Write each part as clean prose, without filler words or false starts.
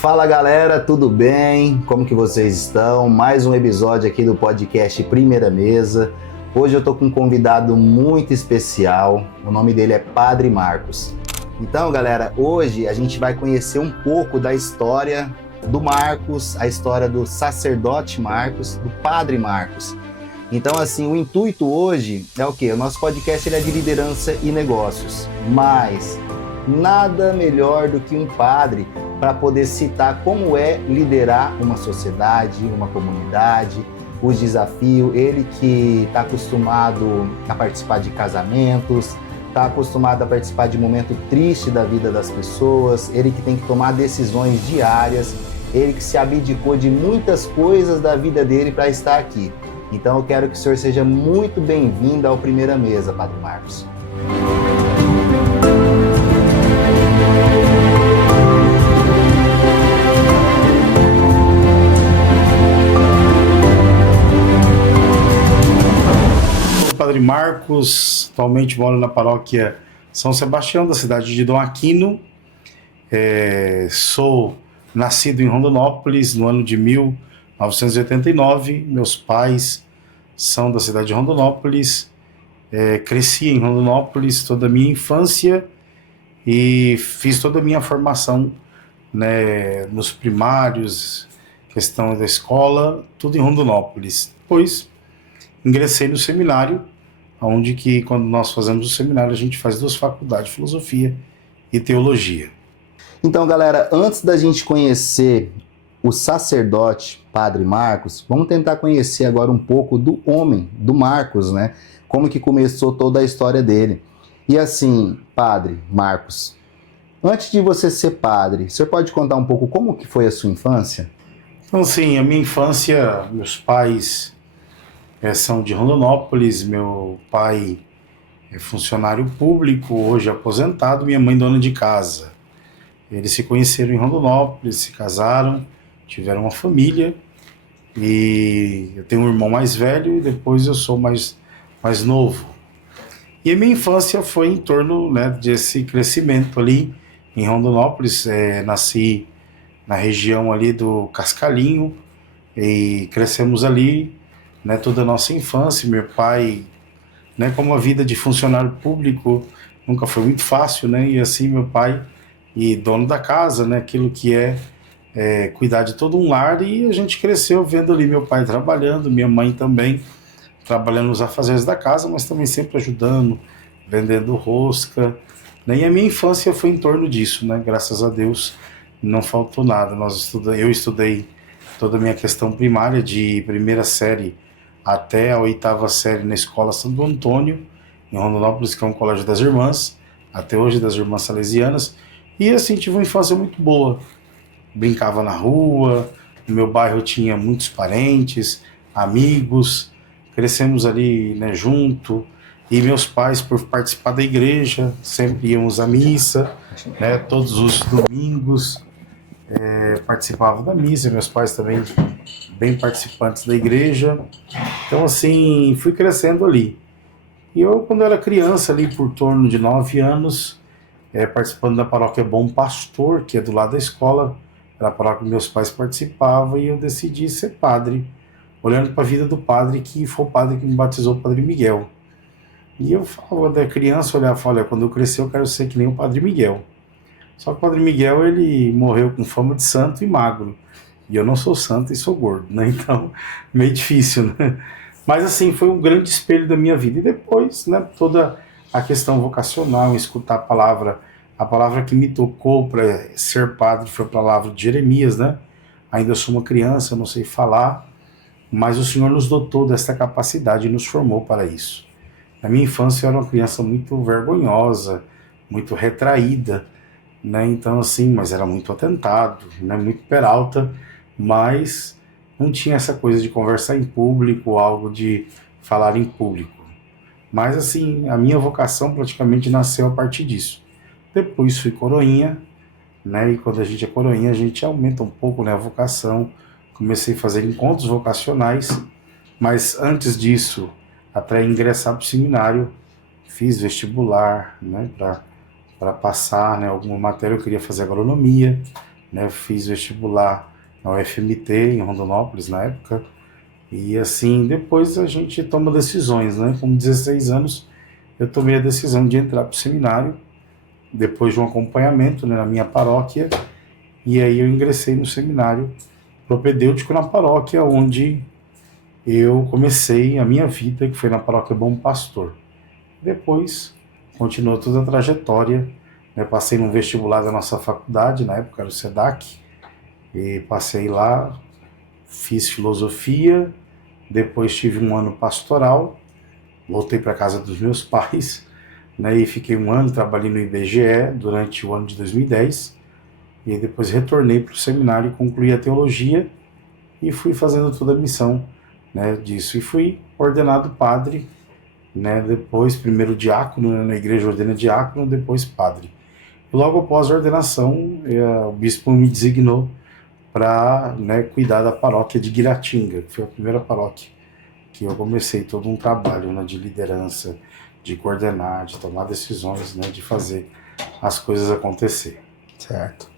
Fala galera, tudo bem? Como que vocês estão? Mais um episódio aqui do podcast Primeira Mesa. Hoje eu tô com um convidado muito especial, o nome dele é Padre Marcos. Então galera, hoje a gente vai conhecer um pouco da história do Marcos, a história do sacerdote Marcos, do Padre Marcos. Então assim, o intuito hoje é o quê? O nosso podcast ele é de liderança e negócios, mas nada melhor do que um padre para poder citar como é liderar uma sociedade, uma comunidade, os desafios. Ele que está acostumado a participar de casamentos, está acostumado a participar de momento triste da vida das pessoas, ele que tem que tomar decisões diárias, ele que se abdicou de muitas coisas da vida dele para estar aqui. Então eu quero que o senhor seja muito bem-vindo ao Primeira Mesa, Padre Marcos. Padre Marcos, atualmente moro na paróquia São Sebastião, da cidade de Dom Aquino. Sou nascido em Rondonópolis no ano de 1989. Meus pais são da cidade de Rondonópolis. Cresci em Rondonópolis toda a minha infância e fiz toda a minha formação, né, nos primários, questão da escola, tudo em Rondonópolis. Depois ingressei no seminário, onde que quando nós fazemos o seminário a gente faz duas faculdades, filosofia e teologia. Então galera, antes da gente conhecer o sacerdote Padre Marcos, vamos tentar conhecer agora um pouco do homem, do Marcos, né? Como que começou toda a história dele. E assim, Padre Marcos, antes de você ser padre, o senhor pode contar um pouco como que foi a sua infância? Então sim, a minha infância, meus pais são de Rondonópolis. Meu pai é funcionário público, hoje aposentado, minha mãe dona de casa. Eles se conheceram em Rondonópolis, se casaram, tiveram uma família, e eu tenho um irmão mais velho e depois eu sou mais novo. E a minha infância foi em torno, né, desse crescimento ali em Rondonópolis. Nasci na região ali do Cascalinho e crescemos ali, né, toda a nossa infância. Meu pai, né, como a vida de funcionário público nunca foi muito fácil, né, e assim meu pai, e dono da casa, né, aquilo que cuidar de todo um lar, e a gente cresceu vendo ali meu pai trabalhando, minha mãe também trabalhando nos afazeres da casa, mas também sempre ajudando, vendendo rosca, né, e a minha infância foi em torno disso, né, graças a Deus não faltou nada. Eu estudei toda a minha questão primária, de primeira série até a oitava série na escola Santo Antônio, em Rondonópolis, que é um colégio das irmãs, até hoje das irmãs salesianas, e assim tive uma infância muito boa. Brincava na rua, no meu bairro tinha muitos parentes, amigos, crescemos ali, né, junto, e meus pais, por participar da igreja, sempre íamos à missa, né, todos os domingos, participavam da missa. Meus pais também bem participantes da igreja. Então assim, fui crescendo ali. E eu, quando era criança, ali por torno de 9 anos, participando da paróquia Bom Pastor, que é do lado da escola, era a paróquia que meus pais participavam, e eu decidi ser padre, olhando para a vida do padre, que foi o padre que me batizou, o Padre Miguel. E eu falava, da criança, olhava e falava, quando eu crescer eu quero ser que nem o Padre Miguel. Só que o Padre Miguel, ele morreu com fama de santo e magro, e eu não sou santo e sou gordo, né? Então, meio difícil, né? Mas assim, foi um grande espelho da minha vida. E depois, né, toda a questão vocacional, escutar a palavra que me tocou para ser padre foi a palavra de Jeremias, né? Ainda sou uma criança, não sei falar, mas o Senhor nos dotou desta capacidade e nos formou para isso. Na minha infância eu era uma criança muito vergonhosa, muito retraída, né? Então assim, mas era muito atentado, né? Muito peralta, mas não tinha essa coisa de conversar em público, algo de falar em público. Mas assim, a minha vocação praticamente nasceu a partir disso. Depois fui coroinha, né? E quando a gente é coroinha, a gente aumenta um pouco, né, a vocação. Comecei a fazer encontros vocacionais, mas antes disso, até ingressar para o seminário, fiz vestibular, né, para passar, né, alguma matéria. Eu queria fazer agronomia, né? Fiz vestibular na UFMT, em Rondonópolis, na época. E assim, depois a gente toma decisões, né? Com 16 anos, eu tomei a decisão de entrar para o seminário, depois de um acompanhamento, né, na minha paróquia. E aí eu ingressei no seminário propedêutico na paróquia onde eu comecei a minha vida, que foi na paróquia Bom Pastor. Depois, continuou toda a trajetória, né? Passei no vestibular da nossa faculdade, na época era o SEDAC, e passei lá, fiz filosofia, depois tive um ano pastoral, voltei para casa dos meus pais, né? E fiquei um ano, trabalhei no IBGE durante o ano de 2010, e aí depois retornei para o seminário, concluí a teologia e fui fazendo toda a missão, né, disso. E fui ordenado padre, né, depois primeiro diácono, né, na igreja ordena diácono, depois padre. E logo após a ordenação, o bispo me designou para, né, cuidar da paróquia de Guiratinga, que foi a primeira paróquia que eu comecei todo um trabalho, né, de liderança, de coordenar, de tomar decisões, né, de fazer as coisas acontecer. Certo.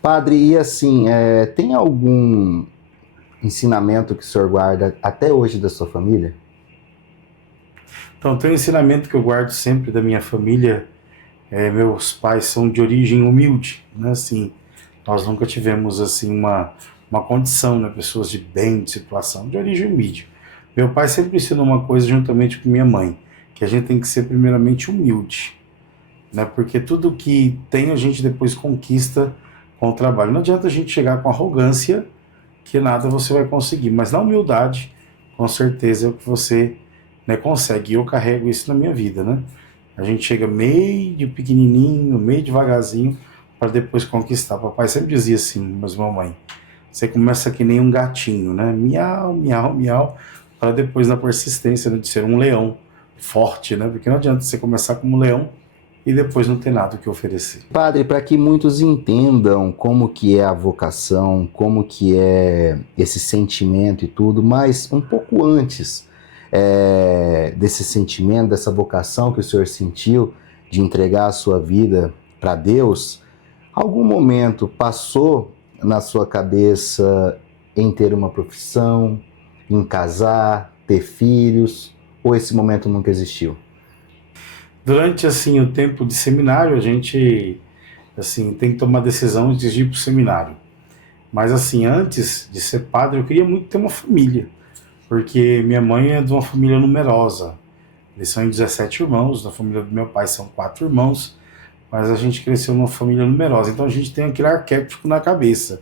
Padre, e assim, tem algum ensinamento que o senhor guarda até hoje da sua família? Então, tem um ensinamento que eu guardo sempre da minha família. Meus pais são de origem humilde, né? Assim, nós nunca tivemos assim uma condição, né? Pessoas de bem, de situação, de origem humilde. Meu pai sempre ensinou uma coisa juntamente com minha mãe, que a gente tem que ser primeiramente humilde, né? Porque tudo que tem a gente depois conquista com o trabalho. Não adianta a gente chegar com arrogância que nada você vai conseguir, mas na humildade, com certeza é o que você, né, consegue. E eu carrego isso na minha vida, né? A gente chega meio pequenininho, meio devagarzinho, para depois conquistar. Papai sempre dizia assim, mas mamãe, você começa que nem um gatinho, né? Miau, miau, miau, para depois na persistência, né, de ser um leão forte, né? Porque não adianta você começar como um leão e depois não ter nada o que oferecer. Padre, para que muitos entendam como que é a vocação, como que é esse sentimento e tudo, mas um pouco antes desse sentimento, dessa vocação que o senhor sentiu de entregar a sua vida para Deus, algum momento passou na sua cabeça em ter uma profissão, em casar, ter filhos, ou esse momento nunca existiu? Durante assim o tempo de seminário, a gente assim tem que tomar decisão antes de ir para o seminário. Mas assim, antes de ser padre, eu queria muito ter uma família, porque minha mãe é de uma família numerosa. Eles são em 17 irmãos, na família do meu pai são 4 irmãos, mas a gente cresceu numa família numerosa, então a gente tem aquele arquétipo na cabeça.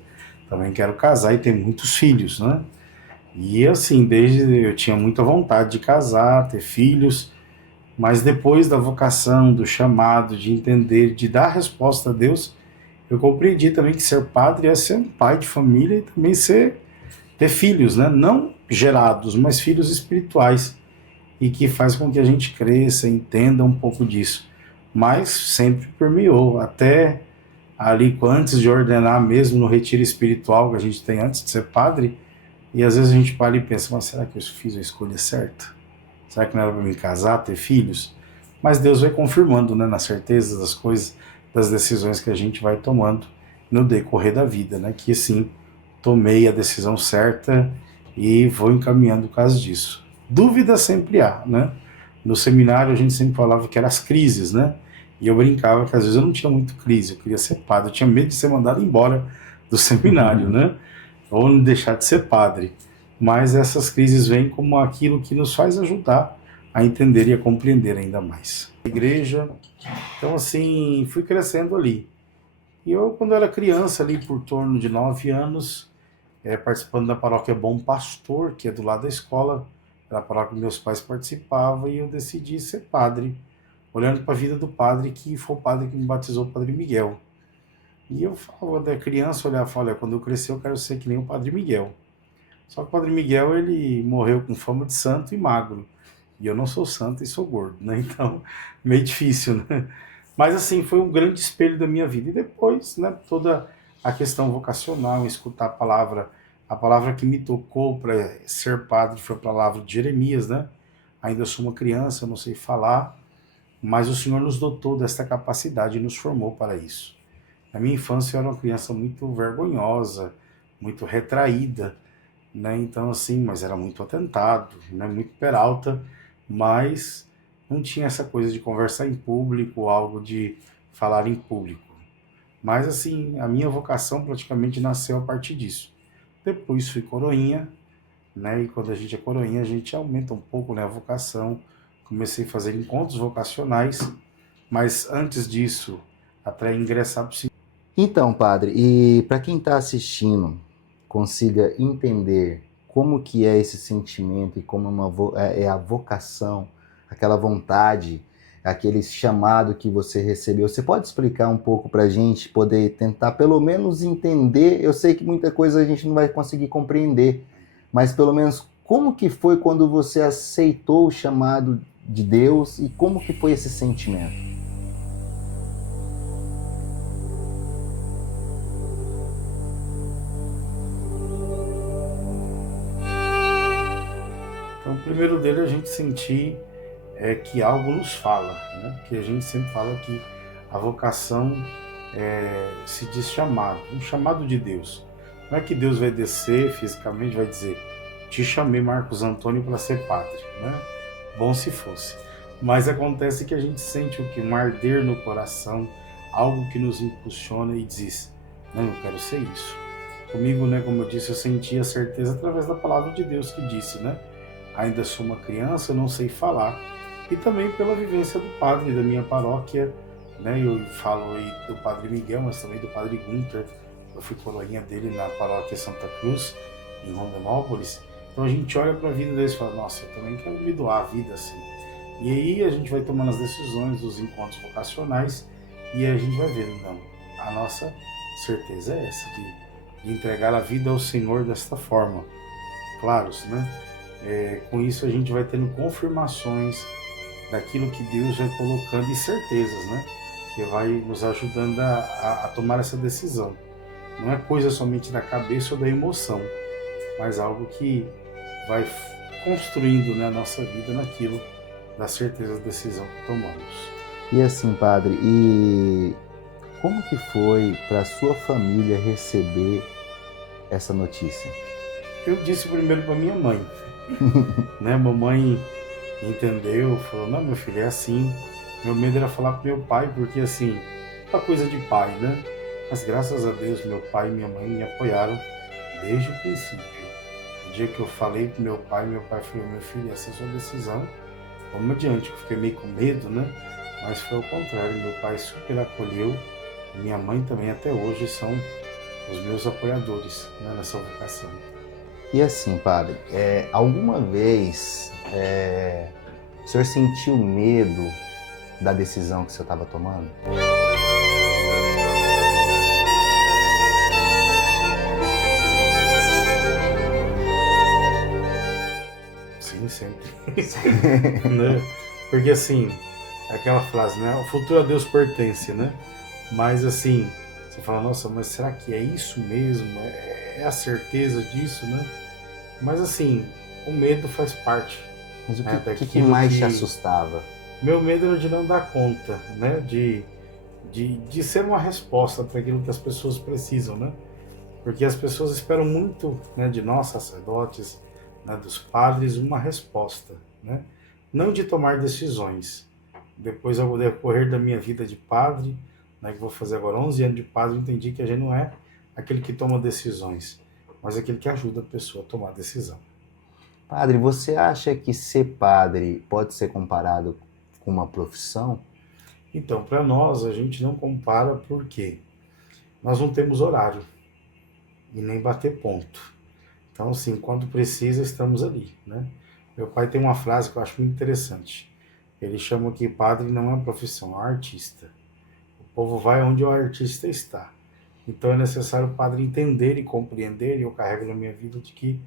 Também quero casar e ter muitos filhos, né? E assim, desde eu tinha muita vontade de casar, ter filhos, mas depois da vocação, do chamado, de entender, de dar resposta a Deus, eu compreendi também que ser padre é ser um pai de família e também ter filhos, né? Não gerados, mas filhos espirituais, e que faz com que a gente cresça, entenda um pouco disso. Mas sempre permeou, até ali antes de ordenar mesmo no retiro espiritual que a gente tem antes de ser padre, e às vezes a gente para e pensa, mas será que eu fiz a escolha certa? Será que não era para me casar, ter filhos? Mas Deus vai confirmando, né, na certeza das coisas, das decisões que a gente vai tomando no decorrer da vida, né? Que sim, tomei a decisão certa e vou encaminhando por causa disso. Dúvida sempre há, né? No seminário a gente sempre falava que eram as crises, né? E eu brincava que às vezes eu não tinha muito crise, eu queria ser padre, eu tinha medo de ser mandado embora do seminário, né? Ou deixar de ser padre. Mas essas crises vêm como aquilo que nos faz ajudar a entender e a compreender ainda mais. Igreja, então assim, fui crescendo ali. E eu, quando era criança, ali por torno de 9 anos, participando da paróquia Bom Pastor, que é do lado da escola, era a paróquia que meus pais participavam, e eu decidi ser padre, olhando para a vida do padre, que foi o padre que me batizou, o Padre Miguel. E eu falava, quando era criança, olhava e falava, quando eu crescer eu quero ser que nem o Padre Miguel. Só que o Padre Miguel, ele morreu com fama de santo e magro. E eu não sou santo e sou gordo, né? Então, meio difícil, né? Mas, assim, foi um grande espelho da minha vida. E depois, né, toda a questão vocacional, escutar a palavra que me tocou para ser padre foi a palavra de Jeremias, né? Ainda sou uma criança, não sei falar, mas o Senhor nos dotou desta capacidade e nos formou para isso. Na minha infância eu era uma criança muito vergonhosa, muito retraída, né? Então assim, mas era muito atentado, né? Muito peralta, mas não tinha essa coisa de conversar em público, algo de falar em público. Mas assim, a minha vocação praticamente nasceu a partir disso. Depois fui coroinha, né? E quando a gente é coroinha, a gente aumenta um pouco, né, a vocação. Comecei a fazer encontros vocacionais, mas antes disso, até ingressar para o... Então, padre, e para quem está assistindo, consiga entender como que é esse sentimento e como é a vocação, aquela vontade, aquele chamado que você recebeu. Você pode explicar um pouco para a gente, poder tentar pelo menos entender? Eu sei que muita coisa a gente não vai conseguir compreender, mas pelo menos como que foi quando você aceitou o chamado de Deus e como que foi esse sentimento? Então, o primeiro dele é a gente sentir que algo nos fala, né? Porque a gente sempre fala que a vocação se diz chamado, um chamado de Deus. Não é que Deus vai descer fisicamente, vai dizer, te chamei Marcos Antônio para ser padre, né? Bom se fosse. Mas acontece que a gente sente o que? Um arder no coração, algo que nos impulsiona e diz, não, eu quero ser isso. Comigo, né, como eu disse, eu senti a certeza através da palavra de Deus que disse, né? Ainda sou uma criança, eu não sei falar. E também pela vivência do padre da minha paróquia, né? Eu falo aí do padre Miguel, mas também do padre Gunther. Eu fui coroinha dele na paróquia Santa Cruz, em Rondonópolis. Então a gente olha para a vida deles e fala, nossa, eu também quero me doar a vida assim. E aí a gente vai tomando as decisões dos encontros vocacionais e a gente vai vendo, não, a nossa certeza é essa, de entregar a vida ao Senhor desta forma. Claro, né? Com isso a gente vai tendo confirmações daquilo que Deus vai colocando e certezas, né? Que vai nos ajudando a tomar essa decisão. Não é coisa somente da cabeça ou da emoção, mas algo que vai construindo, né, a nossa vida naquilo da certeza da decisão que tomamos. E assim, padre, e como que foi para sua família receber essa notícia? Eu disse primeiro para minha mãe, né? Mamãe entendeu, falou, não, meu filho, é assim. Meu medo era falar pro meu pai, porque assim, uma coisa de pai, né? Mas graças a Deus, meu pai e minha mãe me apoiaram desde o princípio. O dia que eu falei pro meu pai falou, meu filho, essa é a sua decisão, vamos adiante. Eu fiquei meio com medo, né? Mas foi ao contrário, meu pai super acolheu, minha mãe também até hoje são os meus apoiadores, né, nessa vocação. E assim, padre, alguma vez o senhor sentiu medo da decisão que o senhor estava tomando? Sim, sempre. Né? Porque assim, aquela frase, né? O futuro a Deus pertence, né? Mas assim, você fala, nossa, mas será que é isso mesmo? É a certeza disso, né? Mas assim, o medo faz parte. Mas o Né, que mais te assustava? Meu medo era de não dar conta, né? De ser uma resposta para aquilo que as pessoas precisam, né? Porque as pessoas esperam muito, né, de nós, sacerdotes, né, dos padres, uma resposta, né? Não de tomar decisões. Depois, ao decorrer da minha vida de padre, né, que vou fazer agora 11 anos de padre, eu entendi que a gente não é aquele que toma decisões, mas aquele que ajuda a pessoa a tomar decisão. Padre, você acha que ser padre pode ser comparado com uma profissão? Então, para nós, a gente não compara porque nós não temos horário e nem bater ponto. Então, assim, quando precisa, estamos ali, né? Meu pai tem uma frase que eu acho muito interessante. Ele chama que padre não é uma profissão, é um artista. O povo vai onde o artista está. Então é necessário o padre entender e compreender, e eu carrego na minha vida de que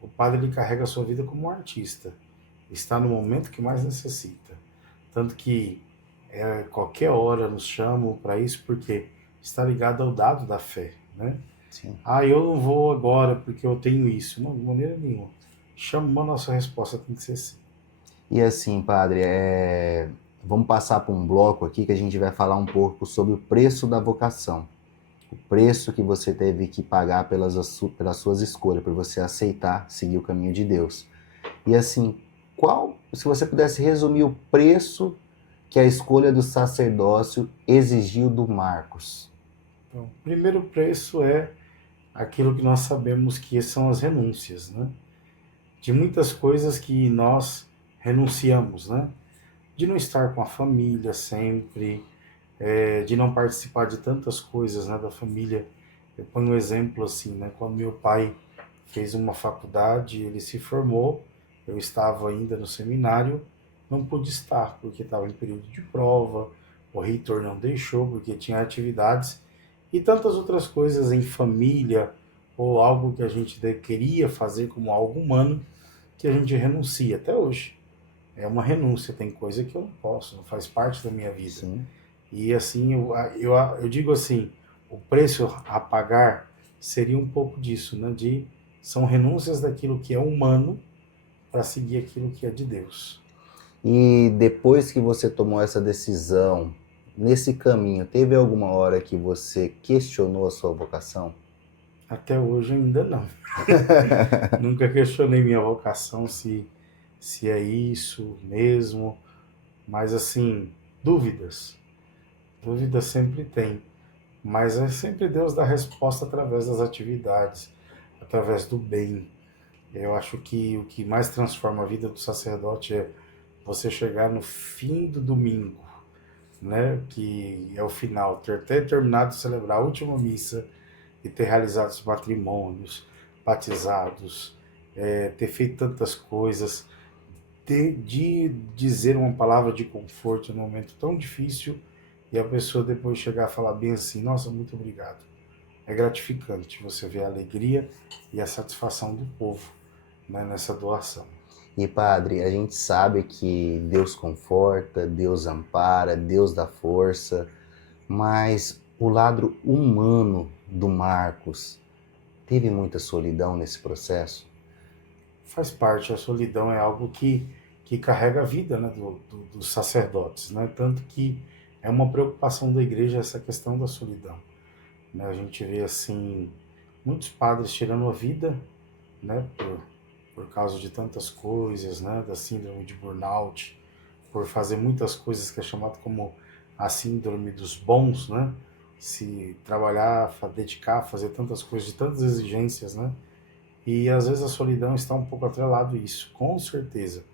o padre ele carrega a sua vida como um artista. Está no momento que mais necessita. Tanto que qualquer hora nos chamam para isso porque está ligado ao dado da fé, né? Sim. Eu não vou agora porque eu tenho isso. Não, de maneira nenhuma. Chamou, a nossa resposta tem que ser sim. E assim, padre, vamos passar por um bloco aqui que a gente vai falar um pouco sobre o preço da vocação. o preço que você teve que pagar pelas suas escolhas, por você aceitar seguir o caminho de Deus. E assim, se você pudesse resumir o preço que a escolha do sacerdócio exigiu do Marcos? Então, o primeiro preço é aquilo que nós sabemos que são as renúncias, né? De muitas coisas que nós renunciamos, né? De não estar com a família sempre, de não participar de tantas coisas, né, da família. Eu ponho um exemplo assim, né? Quando meu pai fez uma faculdade, ele se formou, eu estava ainda no seminário, não pude estar porque estava em período de prova, o reitor não deixou porque tinha atividades e tantas outras coisas em família ou algo que a gente queria fazer como algo humano que a gente renuncia até hoje. É uma renúncia, tem coisa que eu não posso, não faz parte da minha vida. Sim. E assim, eu digo assim, o preço a pagar seria um pouco disso, né? São renúncias daquilo que é humano para seguir aquilo que é de Deus. E depois que você tomou essa decisão, nesse caminho, teve alguma hora que você questionou a sua vocação? Até hoje ainda não. Nunca questionei minha vocação se é isso mesmo, mas assim, dúvidas. Dúvidas sempre tem. Mas é sempre Deus dá resposta através das atividades, através do bem. Eu acho que o que mais transforma a vida do sacerdote é você chegar no fim do domingo, né? Que é o final, ter terminado de celebrar a última missa e ter realizado os matrimônios, batizados, ter feito tantas coisas, de dizer uma palavra de conforto num momento tão difícil e a pessoa depois chegar a falar bem assim, nossa, muito obrigado. É gratificante você ver a alegria e a satisfação do povo, né, nessa doação. E padre, a gente sabe que Deus conforta, Deus ampara, Deus dá força, mas o lado humano do Marcos teve muita solidão nesse processo? Faz parte, a solidão é algo que carrega a vida, né, dos sacerdotes, né? Tanto que é uma preocupação da igreja essa questão da solidão. Né? A gente vê assim muitos padres tirando a vida, né, por causa de tantas coisas, né, da síndrome de burnout, por fazer muitas coisas que é chamado como a síndrome dos bons, né? Se trabalhar, dedicar, fazer tantas coisas, de tantas exigências, né? E às vezes a solidão está um pouco atrelado a isso, com certeza.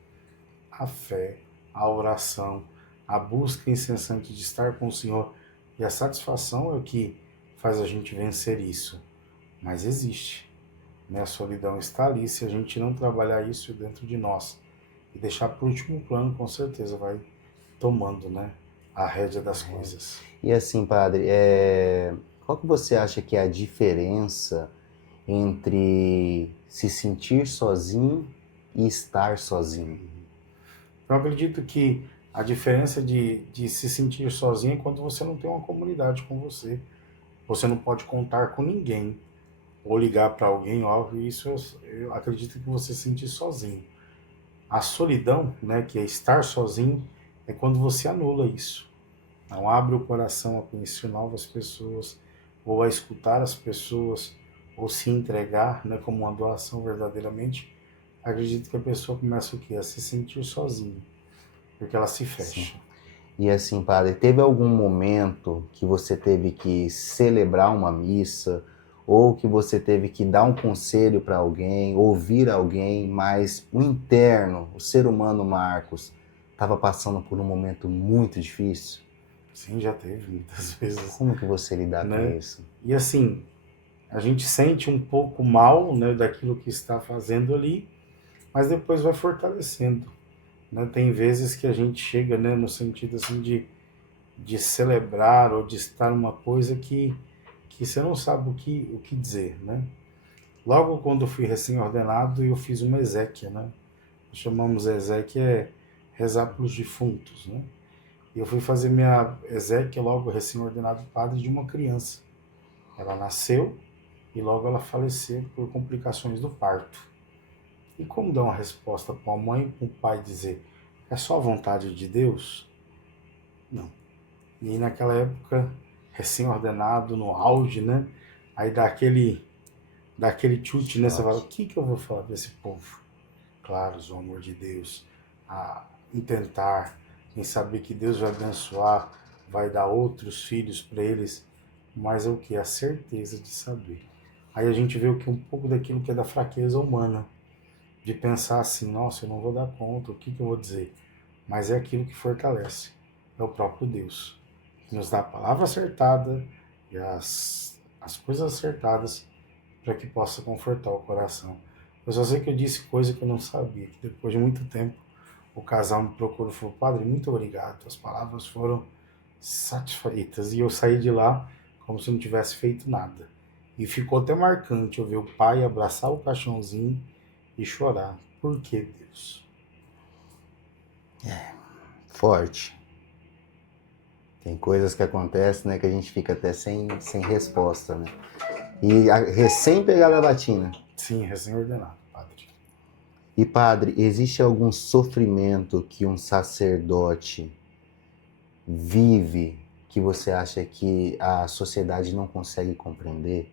A fé, a oração, a busca incessante de estar com o Senhor e a satisfação é o que faz a gente vencer isso. Mas existe, né? A solidão está ali, se a gente não trabalhar isso dentro de nós e deixar para o último plano, com certeza vai tomando, né, a rédea das coisas. E assim, padre, qual que você acha que é a diferença entre se sentir sozinho e estar sozinho? Eu acredito que a diferença de se sentir sozinho é quando você não tem uma comunidade com você. Você não pode contar com ninguém ou ligar para alguém ou algo, isso eu acredito que você se sentir sozinho. A solidão, né, que é estar sozinho, é quando você anula isso. Não abre o coração a conhecer novas pessoas, ou a escutar as pessoas, ou se entregar, né, como uma doação verdadeiramente. Acredito que a pessoa começa o quê? A se sentir sozinha, porque ela se Sim. fecha. E assim, padre, teve algum momento que você teve que celebrar uma missa, ou que você teve que dar um conselho para alguém, ouvir alguém, mas o interno, o ser humano Marcos, estava passando por um momento muito difícil? Sim, já teve muitas vezes, Como que você lidar com né? isso? E assim, a gente sente um pouco mal, né, daquilo que está fazendo ali, mas depois vai fortalecendo, né? Tem vezes que a gente chega, né, no sentido assim de celebrar ou de estar numa coisa que você não sabe o que dizer, né? Logo quando eu fui recém-ordenado, eu fiz uma exéquia, né? Nós chamamos exéquia rezar pelos defuntos, né? E eu fui fazer minha exéquia logo recém-ordenado padre de uma criança. Ela nasceu e logo ela faleceu por complicações do parto. E como dar uma resposta para a mãe e para o pai dizer é só a vontade de Deus? Não. E naquela época recém-ordenado, no auge, né? Aí dá aquele chute, né? Você fala, o que eu vou falar para esse povo? Claro, o amor de Deus, em tentar, em saber que Deus vai abençoar, vai dar outros filhos para eles, mas é o que? A certeza de saber. Aí a gente vê o que um pouco daquilo que é da fraqueza humana, de pensar assim, nossa, eu não vou dar conta, o que eu vou dizer? Mas é aquilo que fortalece, é o próprio Deus, que nos dá a palavra acertada e as coisas acertadas para que possa confortar o coração. Eu só sei que eu disse coisa que eu não sabia, que depois de muito tempo o casal me procurou e falou, padre, muito obrigado, as palavras foram satisfeitas. E eu saí de lá como se não tivesse feito nada. E ficou até marcante eu ver o pai abraçar o caixãozinho e chorar. Por que, Deus? Forte. Tem coisas que acontecem, né, que a gente fica até sem resposta, né? E recém pegada a batina. Sim, recém-ordenado, padre. E padre, existe algum sofrimento que um sacerdote vive que você acha que a sociedade não consegue compreender?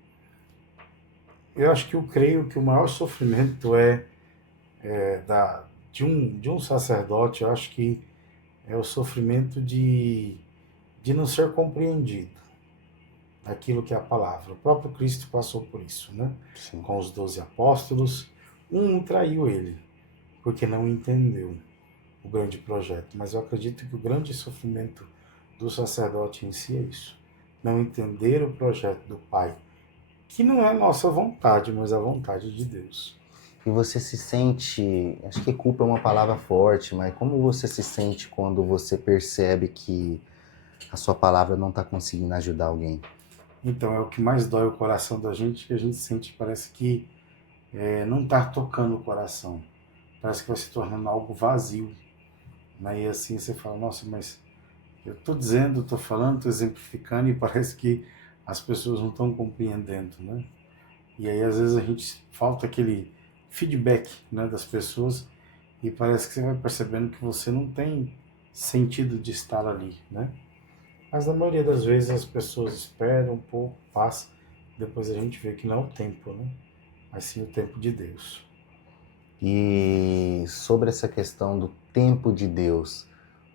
Eu acho que eu creio que o maior sofrimento de um sacerdote, eu acho que é o sofrimento de não ser compreendido. Aquilo que é a palavra. O próprio Cristo passou por isso, né? Sim. Com os 12 apóstolos, um traiu ele, porque não entendeu o grande projeto. Mas eu acredito que o grande sofrimento do sacerdote em si é isso. Não entender o projeto do Pai, que não é a nossa vontade, mas a vontade de Deus. E você se sente, acho que culpa é uma palavra forte, mas como você se sente quando você percebe que a sua palavra não está conseguindo ajudar alguém? Então, é o que mais dói o coração da gente, que a gente sente, parece que não está tocando o coração. Parece que vai se tornando algo vazio. Né? E assim você fala, nossa, mas eu estou dizendo, estou falando, estou exemplificando e parece que as pessoas não estão compreendendo, né? E aí às vezes a gente falta aquele feedback, né, das pessoas e parece que você vai percebendo que você não tem sentido de estar ali, né? Mas na maioria das vezes as pessoas esperam um pouco, passa, depois a gente vê que não é o tempo, né? Mas sim o tempo de Deus. E sobre essa questão do tempo de Deus,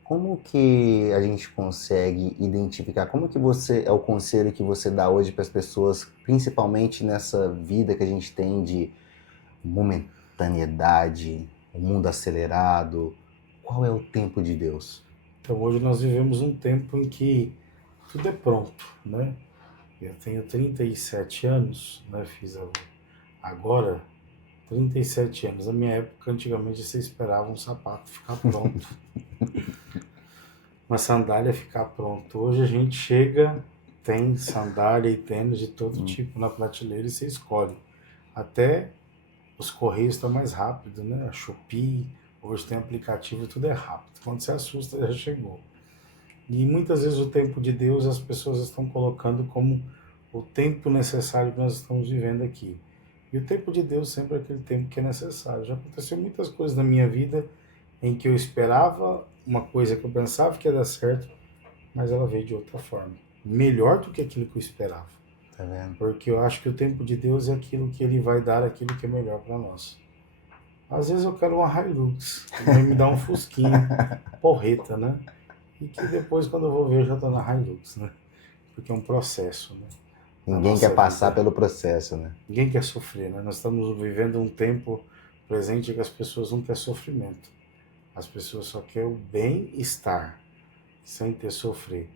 como que a gente consegue identificar? Como que você é o conselho que você dá hoje para as pessoas, principalmente nessa vida que a gente tem de momentaneidade, o mundo acelerado? Qual é o tempo de Deus? Então hoje nós vivemos um tempo em que tudo é pronto, né? Eu tenho 37 anos, né? Agora 37 anos. Na minha época, antigamente, você esperava um sapato ficar pronto. Uma sandália ficar pronto. Hoje a gente chega, tem sandália e tênis de todo tipo na prateleira e você escolhe. Até os correios estão mais rápido, né? A Shopee, hoje tem aplicativo, tudo é rápido. Quando você assusta, já chegou. E muitas vezes o tempo de Deus as pessoas estão colocando como o tempo necessário que nós estamos vivendo aqui. E o tempo de Deus sempre é aquele tempo que é necessário. Já aconteceu muitas coisas na minha vida em que eu esperava uma coisa que eu pensava que ia dar certo, mas ela veio de outra forma. Melhor do que aquilo que eu esperava. Tá vendo? Porque eu acho que o tempo de Deus é aquilo que Ele vai dar, aquilo que é melhor para nós. Às vezes eu quero uma Hilux, Ele vai me dar um Fusquinha, porreta, né? E que depois, quando eu vou ver, eu já tô na Hilux, né? Porque é um processo, né? Ninguém quer passar pelo processo, né? Ninguém quer sofrer, né? Nós estamos vivendo um tempo presente que as pessoas não querem sofrimento. As pessoas só querem o bem-estar, sem ter sofrer.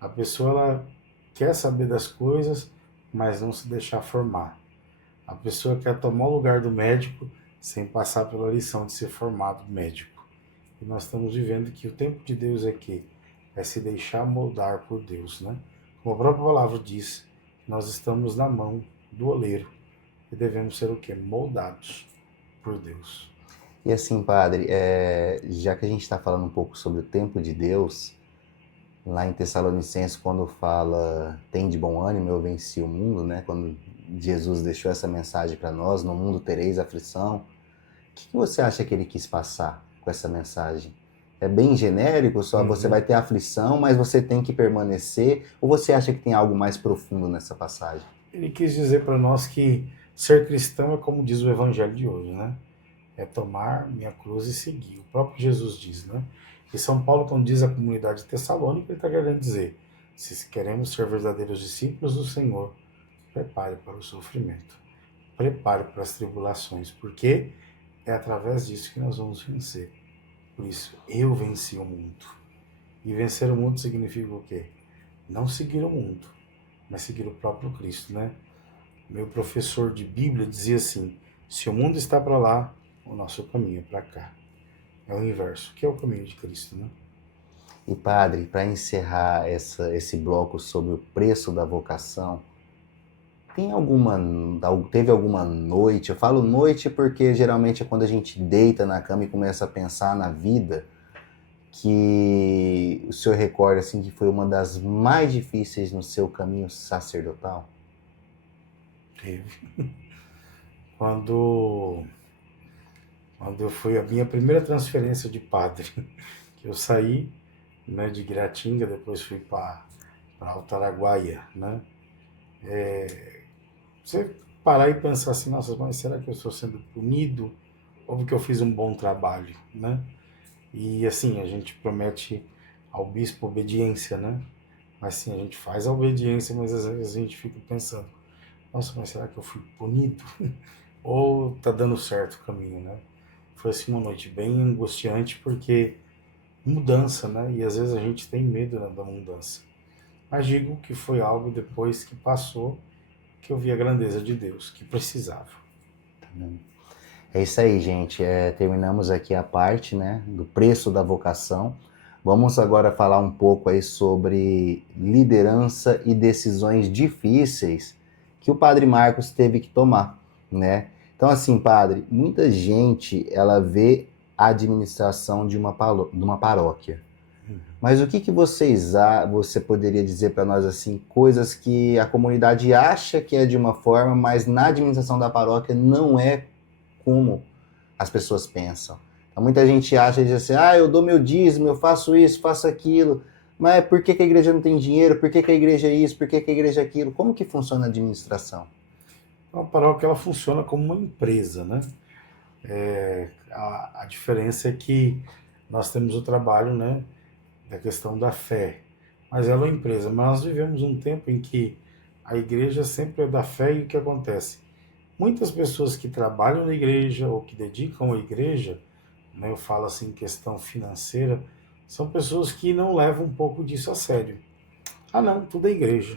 A pessoa ela quer saber das coisas, mas não se deixar formar. A pessoa quer tomar o lugar do médico sem passar pela lição de ser formado médico. E nós estamos vivendo que o tempo de Deus é que é se deixar moldar por Deus, né? Como a própria palavra diz, nós estamos na mão do oleiro e devemos ser o quê? Moldados por Deus. E assim, padre, já que a gente está falando um pouco sobre o tempo de Deus, lá em Tessalonicenses, quando fala tem de bom ânimo, eu venci o mundo, né? Quando Jesus deixou essa mensagem para nós, no mundo tereis aflição. O que você acha que ele quis passar com essa mensagem? é bem genérico, só você vai ter aflição, mas você tem que permanecer, ou você acha que tem algo mais profundo nessa passagem? Ele quis dizer para nós que ser cristão é como diz o evangelho de hoje, né? É tomar minha cruz e seguir. O próprio Jesus diz, né? E São Paulo, quando diz a comunidade de Tessalônica, ele está querendo dizer, se queremos ser verdadeiros discípulos do Senhor, prepare para o sofrimento, prepare para as tribulações, porque é através disso que nós vamos vencer. Por isso, eu venci o mundo. E vencer o mundo significa o quê? Não seguir o mundo, mas seguir o próprio Cristo, né? Meu professor de Bíblia dizia assim, se o mundo está para lá, o nosso caminho é para cá. É o inverso, que é o caminho de Cristo, né? E padre, para encerrar esse bloco sobre o preço da vocação, teve alguma noite? Eu falo noite porque geralmente é quando a gente deita na cama e começa a pensar na vida, que o senhor recorda assim que foi uma das mais difíceis no seu caminho sacerdotal? Teve. Quando eu fui a minha primeira transferência de padre, que eu saí, né, de Guiratinga, depois fui para Alto Araguaia, né? Você parar e pensar assim, nossa, mas será que eu estou sendo punido ou porque eu fiz um bom trabalho, né? E assim, a gente promete ao bispo obediência, né? Mas sim, a gente faz a obediência, mas às vezes a gente fica pensando, nossa, mas será que eu fui punido? Ou tá dando certo o caminho, né? Foi assim uma noite bem angustiante porque mudança, né? E às vezes a gente tem medo, né, da mudança. Mas digo que foi algo depois que passou que eu vi a grandeza de Deus, que precisava. É isso aí, gente. Terminamos aqui a parte, né, do preço da vocação. Vamos agora falar um pouco aí sobre liderança e decisões difíceis que o Padre Marcos teve que tomar, né? Então, assim, padre, muita gente, ela vê a administração de uma paróquia. Mas o que você poderia dizer para nós, assim, coisas que a comunidade acha que é de uma forma, mas na administração da paróquia não é como as pessoas pensam. Então, muita gente acha e diz assim, eu dou meu dízimo, eu faço isso, faço aquilo, mas por que a igreja não tem dinheiro? Por que a igreja é isso? Por que a igreja é aquilo? Como que funciona a administração? A paróquia ela funciona como uma empresa, né? A diferença é que nós temos o trabalho, né, da questão da fé, mas ela é uma empresa. Mas nós vivemos um tempo em que a igreja sempre é da fé e o que acontece? Muitas pessoas que trabalham na igreja ou que dedicam à igreja, né, eu falo assim em questão financeira, são pessoas que não levam um pouco disso a sério. Ah não, tudo é igreja,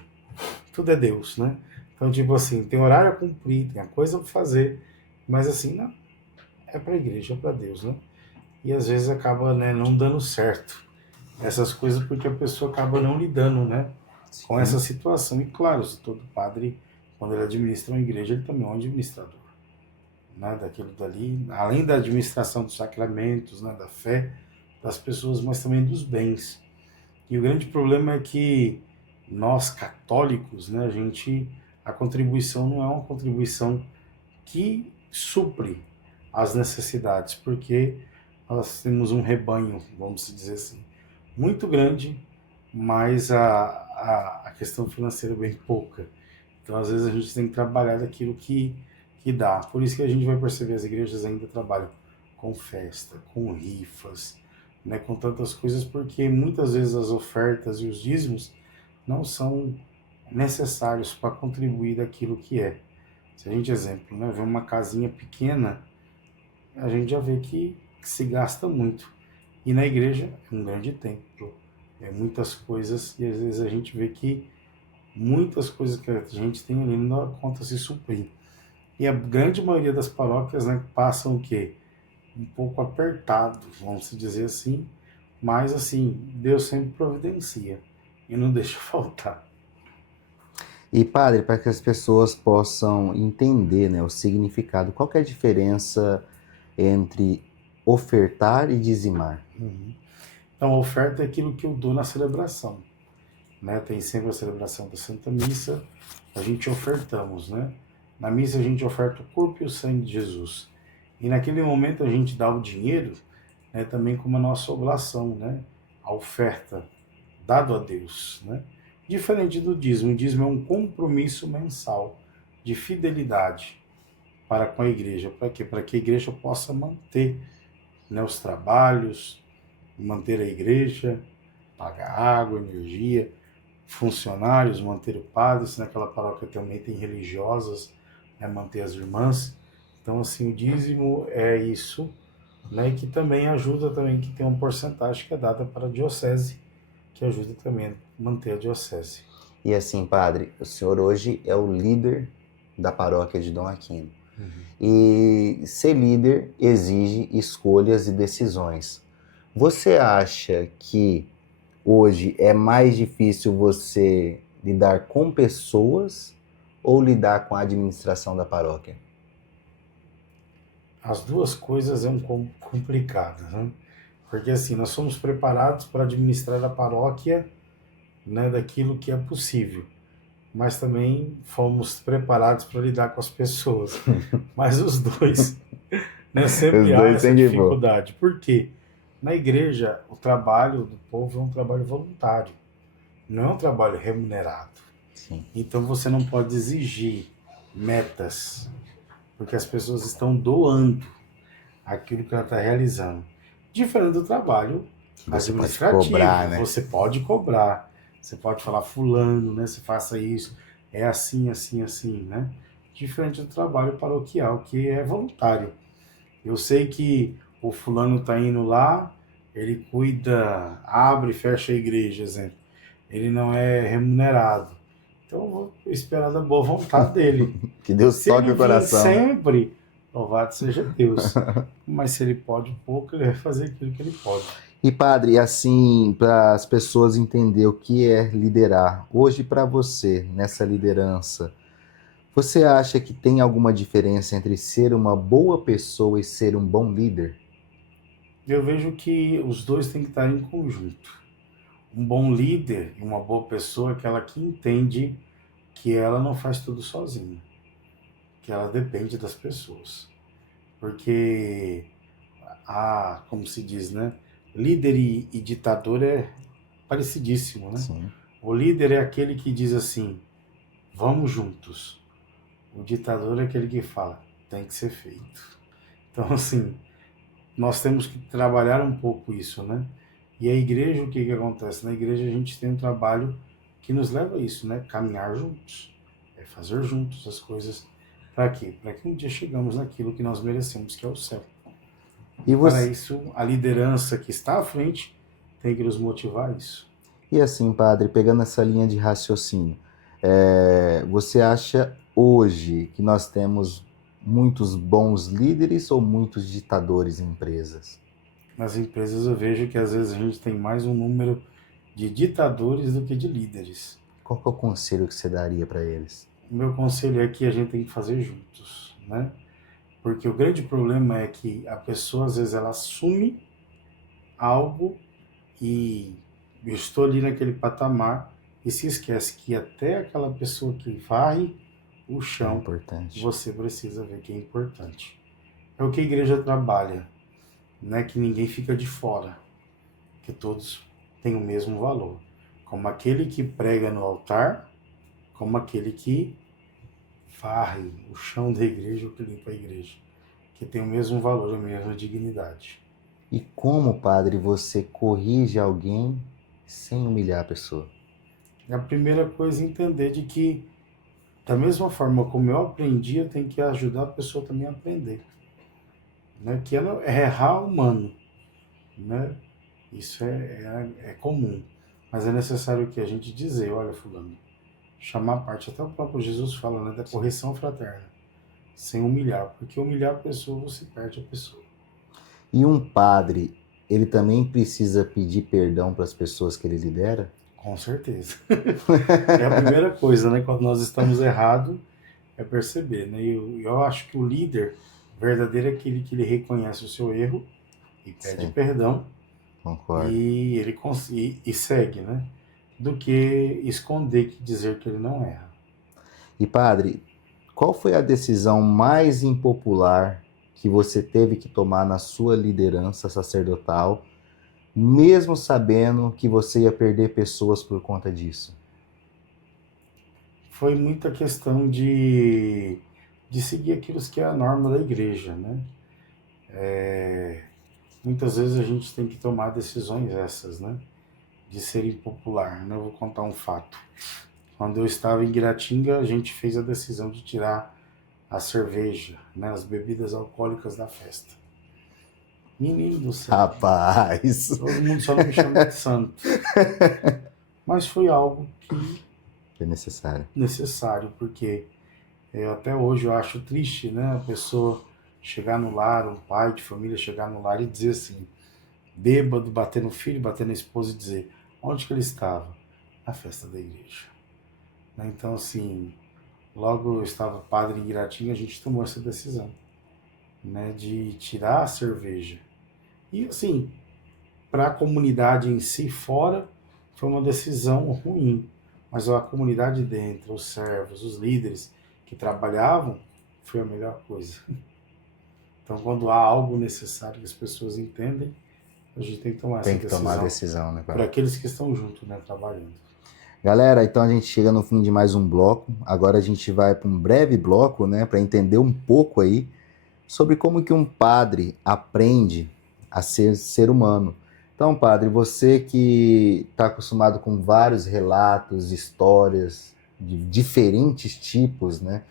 tudo é Deus, né? Então tipo assim, tem horário a cumprir, tem a coisa para fazer, mas assim, não, é para a igreja, é para Deus, né? E às vezes acaba, né, não dando certo essas coisas porque a pessoa acaba não lidando, né, com essa situação. E claro, se todo padre, quando ele administra uma igreja, ele também é um administrador, né, daquilo dali, além da administração dos sacramentos, né, da fé das pessoas, mas também dos bens. E o grande problema é que nós católicos, né, a contribuição não é uma contribuição que supre as necessidades, porque nós temos um rebanho, vamos dizer assim, muito grande, mas a questão financeira é bem pouca. Então, às vezes, a gente tem que trabalhar daquilo que dá. Por isso que a gente vai perceber as igrejas ainda trabalham com festa, com rifas, né, com tantas coisas, porque muitas vezes as ofertas e os dízimos não são necessários para contribuir daquilo que é. Se a gente, exemplo, né, vê uma casinha pequena, a gente já vê que se gasta muito. E na igreja é um grande templo, é muitas coisas, e às vezes a gente vê que muitas coisas que a gente tem ali não dá conta se suprir. E a grande maioria das paróquias, né, passam o quê? Um pouco apertado, vamos dizer assim, mas assim, Deus sempre providencia e não deixa faltar. E padre, para que as pessoas possam entender, né, o significado, qual que é a diferença entre ofertar e dizimar? Então, a oferta é aquilo que eu dou na celebração, né? Tem sempre a celebração da Santa Missa, a gente ofertamos, né? Na missa a gente oferta o corpo e o sangue de Jesus. E naquele momento a gente dá o dinheiro, né, também como a nossa oblação, né, a oferta dado a Deus, né? Diferente do dízimo, o dízimo é um compromisso mensal de fidelidade para com a igreja. Para quê? Para que a igreja possa manter, né, os trabalhos, manter a igreja, pagar água, energia, funcionários, manter o padre, se naquela paróquia também tem religiosas, né, manter as irmãs. Então, assim, o dízimo é isso, né, que também ajuda também, que tem uma porcentagem que é dada para a diocese, que ajuda também a manter a diocese. E assim, padre, o senhor hoje é o líder da paróquia de Dom Aquino. E ser líder exige escolhas e decisões. Você acha que hoje é mais difícil você lidar com pessoas ou lidar com a administração da paróquia? As duas coisas é complicadas, né? Porque assim, nós somos preparados para administrar a paróquia, né, daquilo que é possível, mas também fomos preparados para lidar com as pessoas. Mas os dois, né, Os sempre há dois essa têm que pôr. dificuldade. Por quê? Na igreja, o trabalho do povo é um trabalho voluntário, não é um trabalho remunerado. Sim. Então você não pode exigir metas, porque as pessoas estão doando aquilo que ela está realizando. Diferente do trabalho Você pode administrativo, cobrar, né? você pode cobrar, você pode falar fulano, né? Você faça isso, é assim, assim, assim, né? Diferente do trabalho paroquial, que é voluntário. Eu sei que o fulano está indo lá, ele cuida, abre e fecha a igreja, exemplo. Ele não é remunerado. Então eu vou esperar da boa vontade dele. Que Deus Se toque ele o vir coração, né? sempre, louvado seja Deus. Mas se ele pode um pouco, ele vai fazer aquilo que ele pode. E padre, assim, para as pessoas entenderem o que é liderar, hoje para você, nessa liderança, você acha que tem alguma diferença entre ser uma boa pessoa e ser um bom líder? Eu vejo que os dois têm que estar em conjunto. Um bom líder e uma boa pessoa é aquela que entende que ela não faz tudo sozinha, que ela depende das pessoas. Porque, como se diz, né? Líder e ditador é parecidíssimo, né? Sim. O líder é aquele que diz assim, vamos juntos. O ditador é aquele que fala, tem que ser feito. Então, assim, nós temos que trabalhar um pouco isso, né? E a igreja, o que que acontece? Na igreja a gente tem um trabalho que nos leva a isso, né? Caminhar juntos, fazer juntos as coisas. Para quê? Para que um dia chegamos naquilo que nós merecemos, que é o céu. E E para você, isso, a liderança que está à frente tem que nos motivar a isso. e assim, padre, pegando essa linha de raciocínio, você acha hoje que nós temos muitos bons líderes ou muitos ditadores em empresas? Nas empresas eu vejo que às vezes a gente tem mais um número de ditadores do que de líderes. Qual que é o conselho que você daria para eles? O meu conselho é que a gente tem que fazer juntos, né? Porque o grande problema é que a pessoa, às vezes, ela assume algo e eu estou ali naquele patamar e se esquece que até aquela pessoa que varre o É chão, importante. você precisa ver que é importante. É o que a igreja trabalha, né? Que ninguém fica de fora, que todos têm o mesmo valor. Como aquele que prega no altar, como aquele que varre o chão da igreja ou que limpa a igreja, que tem o mesmo valor, a mesma dignidade. E como, padre, você corrige alguém sem humilhar a pessoa? A primeira coisa é entender de que, da mesma forma como eu aprendi, eu tenho que ajudar a pessoa também a aprender. Né? Que ela é errar humano. Né? Isso é comum. Mas é necessário que a gente dizer, olha, fulano, chamar a parte, até o próprio Jesus fala, né, da correção fraterna, sem humilhar, porque humilhar a pessoa, você perde a pessoa. E um padre, ele também precisa pedir perdão para as pessoas que ele lidera? Com certeza. É a primeira coisa, né? Quando nós estamos errados, é perceber, né? Eu acho que o líder verdadeiro é aquele que ele reconhece o seu erro e pede Sim, perdão concordo. e ele e segue, né? Do que esconder e dizer que ele não erra. E padre, qual foi a decisão mais impopular que você teve que tomar na sua liderança sacerdotal, mesmo sabendo que você ia perder pessoas por conta disso? Foi muita questão de seguir aquilo que é a norma da igreja, né? Muitas vezes a gente tem que tomar decisões essas, né? De ser impopular, né? Eu vou contar um fato. Quando eu estava em Guiratinga, a gente fez a decisão de tirar a cerveja, né? As bebidas alcoólicas da festa. Menino do céu, Rapaz, todo mundo só não me chama de santo. Mas foi algo é necessário. necessário, porque até hoje eu acho triste, né? A pessoa chegar no lar, um pai de família chegar no lar e dizer assim, bêbado, bater no filho, bater na esposa e dizer, onde que ele estava? Na festa da igreja. Né? Então, assim, logo eu estava padre em Guiratinga, a gente tomou essa decisão, né? De tirar a cerveja. E, assim, para a comunidade em si, fora, foi uma decisão ruim. Mas a comunidade dentro, os servos, os líderes que trabalhavam, foi a melhor coisa. Então, quando há algo necessário que as pessoas entendem, a gente tem que tomar essa Tem que tomar a decisão decisão, né, para pai? aqueles que estão juntos, né, trabalhando. Galera, então a gente chega no fim de mais um bloco. Agora a gente vai para um breve bloco, né, para entender um pouco aí sobre como que um padre aprende a ser ser humano. Então, padre, você que está acostumado com vários relatos, histórias de diferentes tipos, né?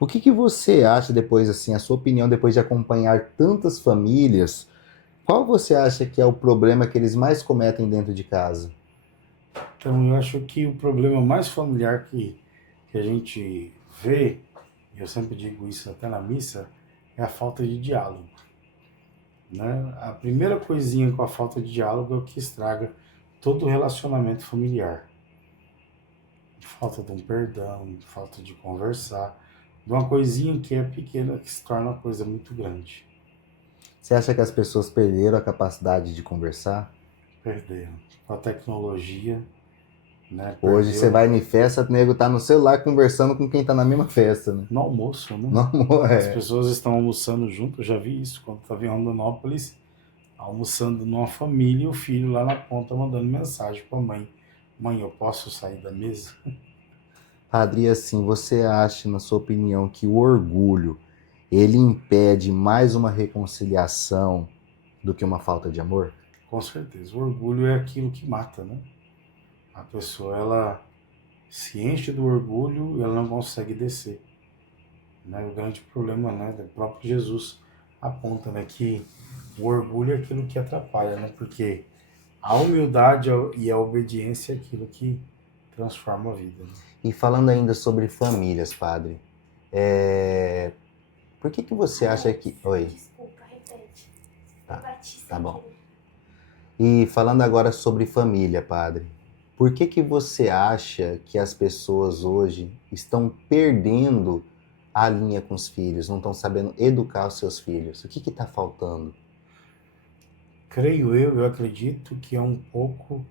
O que que você acha depois, assim, a sua opinião depois de acompanhar tantas famílias? Qual você acha que é o problema que eles mais cometem dentro de casa? Então, eu acho que o problema mais familiar que a gente vê, e eu sempre digo isso até na missa, é a falta de diálogo. Né? A primeira coisinha com a falta de diálogo é o que estraga todo o relacionamento familiar. Falta de um perdão, falta de conversar, de uma coisinha que é pequena que se torna uma coisa muito grande. Você acha que as pessoas perderam a capacidade de conversar? Perderam. Com a tecnologia, né? Hoje você Perdeu vai em festa, o nego tá no celular conversando com quem tá na mesma festa, né? no almoço, né? Não As é. pessoas estão almoçando junto, eu já vi isso quando estava em Rondonópolis, almoçando numa família e o filho lá na ponta mandando mensagem para a mãe. Mãe, eu posso sair da mesa? Padre, assim, você acha, na sua opinião, que o orgulho, ele impede mais uma reconciliação do que uma falta de amor? Com certeza. O orgulho é aquilo que mata, né? A pessoa, ela se enche do orgulho e ela não consegue descer. Né? O grande problema, né, do próprio Jesus aponta, né, que o orgulho é aquilo que atrapalha, né? Porque a humildade e a obediência é aquilo que transforma a vida. Né? E falando ainda sobre famílias, padre, por que que você acha que... Oi, Desculpa, repete. tá, Bati tá sem bom. querer. E falando agora sobre família, padre, por que que você acha que as pessoas hoje estão perdendo a linha com os filhos, não estão sabendo educar os seus filhos? O que que está faltando? Creio eu acredito que é um pouco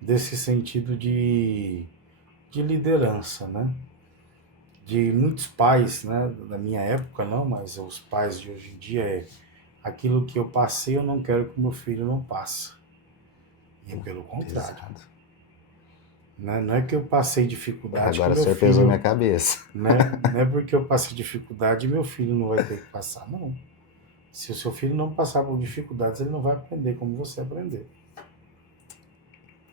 desse sentido de liderança, né? De muitos pais, né? Da minha época não, mas os pais de hoje em dia é aquilo que eu passei eu não quero que o meu filho não passe. E é pelo contrário. Pesado. Né? Não é que eu passei dificuldade que Agora o meu senhor pesou minha filho, cabeça. né? Não é porque eu passei dificuldade meu filho não vai ter que passar, não. Se o seu filho não passar por dificuldades, ele não vai aprender como você aprendeu.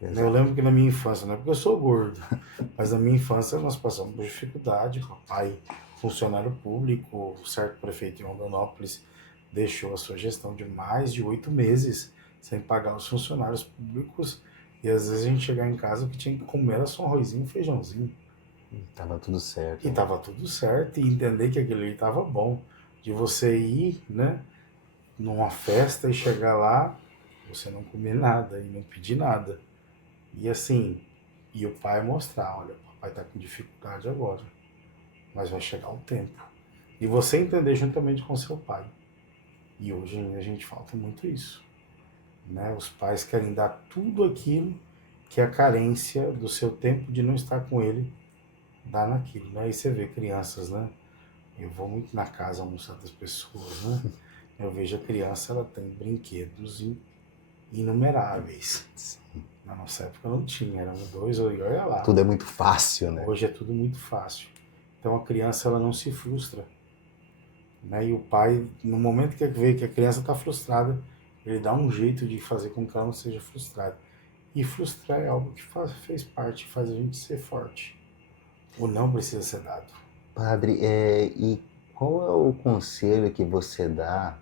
Eu lembro que na minha infância, não é porque eu sou gordo, mas na minha infância nós passamos por dificuldade. Papai, funcionário público, o certo prefeito de Rondonópolis, deixou a sua gestão de mais de 8 meses sem pagar os funcionários públicos. E às vezes a gente chegava em casa, o que tinha que comer era só um arrozinho e feijãozinho. Tava tudo certo. E tava tudo certo, e entender que aquilo ali tava bom. De você ir, né, numa festa e chegar lá, você não comer nada e não pedir nada. E assim, e o pai mostrar, olha, o papai tá com dificuldade agora, mas vai chegar o tempo. E você entender juntamente com seu pai. E hoje a gente falta muito isso. Né? Os pais querem dar tudo aquilo que a carência do seu tempo de não estar com ele dá naquilo. Né? Aí você vê crianças, né? Eu vou muito na casa almoçar das pessoas, né? eu vejo a criança, ela tem brinquedos inumeráveis. Sim. Na nossa época não tinha, eram dois, olha lá. Tudo é muito fácil, né? Hoje é tudo muito fácil. Então a criança, ela não se frustra, né? E o pai, no momento que vê que a criança está frustrada, ele dá um jeito de fazer com que ela não seja frustrada. E frustrar é algo que fez parte, faz a gente ser forte. O não precisa ser dado. Padre, e qual é o conselho que você dá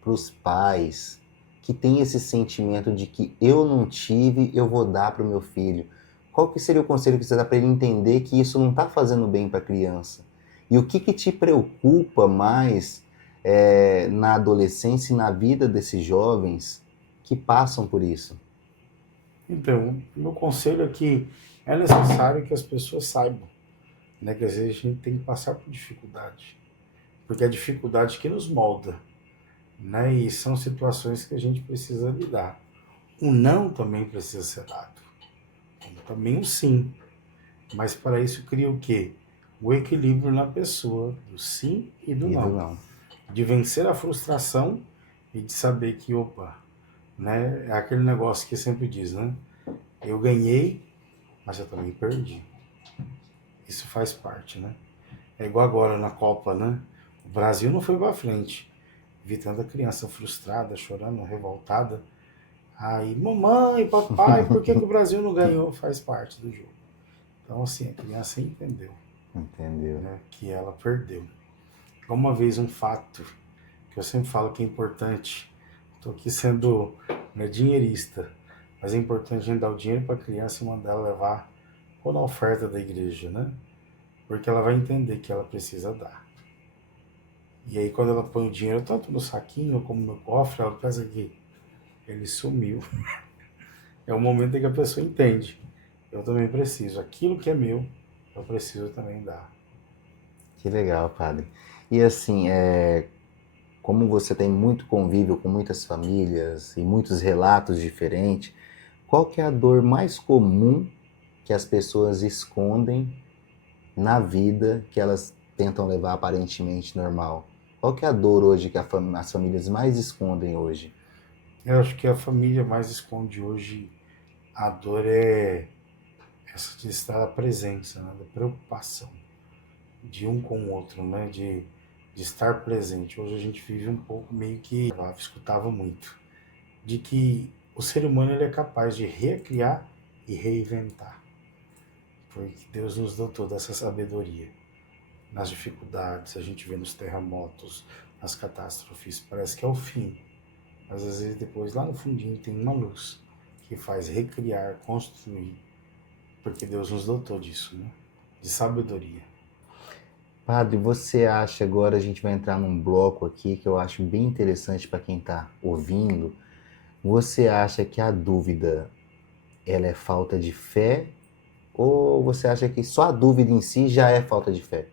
para os pais que têm esse sentimento de que eu não tive, eu vou dar para o meu filho? Qual que seria o conselho que você dá para ele entender que isso não está fazendo bem para a criança? E o que te preocupa mais na adolescência e na vida desses jovens que passam por isso? Então, o meu conselho é que é necessário que as pessoas saibam, né? Que às vezes a gente tem que passar por dificuldade. Porque é a dificuldade que nos molda, né? E são situações que a gente precisa lidar. O não também precisa ser dado. Como também o sim. Mas para isso cria o quê? O equilíbrio na pessoa do sim e do E do não. não. De vencer a frustração e de saber que, opa, né? É aquele negócio que sempre diz, né? Eu ganhei, mas eu também perdi. Isso faz parte, né? É igual agora na Copa, né? O Brasil não foi pra frente. Vi tanta criança frustrada, chorando, revoltada. Aí, mamãe, papai, por que o Brasil não ganhou? Faz parte do jogo. Então, assim, a criança entendeu, Entendeu? né, que ela perdeu. Uma vez um fato que eu sempre falo que é importante. Estou aqui sendo, né, dinheirista, mas é importante a gente dar o dinheiro para a criança e mandar ela levar ou na oferta da igreja, né? Porque ela vai entender que ela precisa dar. E aí quando ela põe o dinheiro tanto no saquinho como no cofre, ela pensa que ele sumiu. É o momento em que a pessoa entende. Eu também preciso. Aquilo que é meu, eu preciso também dar. Que legal, padre. E assim, como você tem muito convívio com muitas famílias e muitos relatos diferentes, qual que é a dor mais comum que as pessoas escondem na vida que elas tentam levar aparentemente normal? Qual que é a dor hoje que as famílias mais escondem hoje? Eu acho que a família mais esconde hoje a dor é essa de estar a presença, né? Da preocupação de um com o outro, né? De estar presente. Hoje a gente vive um pouco meio que, eu escutava muito, de que o ser humano ele é capaz de recriar e reinventar. Porque Deus nos deu toda essa sabedoria. Nas dificuldades, a gente vê nos terremotos, nas catástrofes, parece que é o fim. Mas às vezes depois, lá no fundinho, tem uma luz que faz recriar, construir. Porque Deus nos dotou disso, né? De sabedoria. Padre, você acha, agora a gente vai entrar num bloco aqui que eu acho bem interessante para quem está ouvindo. Você acha que a dúvida ela é falta de fé ou você acha que só a dúvida em si já é falta de fé?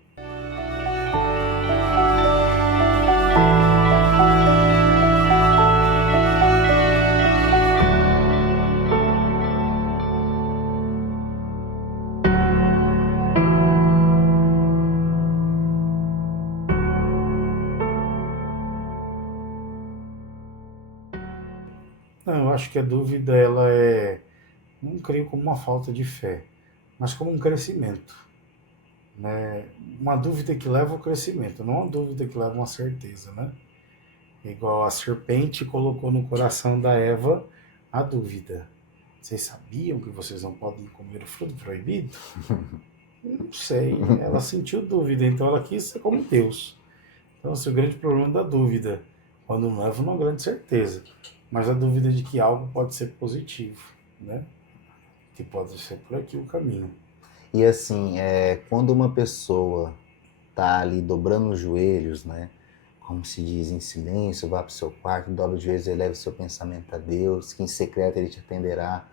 Não, eu acho que a dúvida, ela é, não creio como uma falta de fé, mas como um crescimento, né? Uma dúvida que leva ao crescimento, não uma dúvida que leva a uma certeza, né? Igual a serpente colocou no coração da Eva a dúvida. Vocês sabiam que vocês não podem comer o fruto proibido? Não sei. Ela sentiu dúvida, então ela quis ser como Deus. Então, esse é o grande problema da dúvida, quando não leva uma grande certeza, mas a dúvida de que algo pode ser positivo, né? Que pode ser por aqui o caminho. E assim, quando uma pessoa tá ali dobrando os joelhos, né? Como se diz, em silêncio, vá para o seu quarto, dobra os joelhos e eleve o seu pensamento a Deus, que em secreto Ele te atenderá.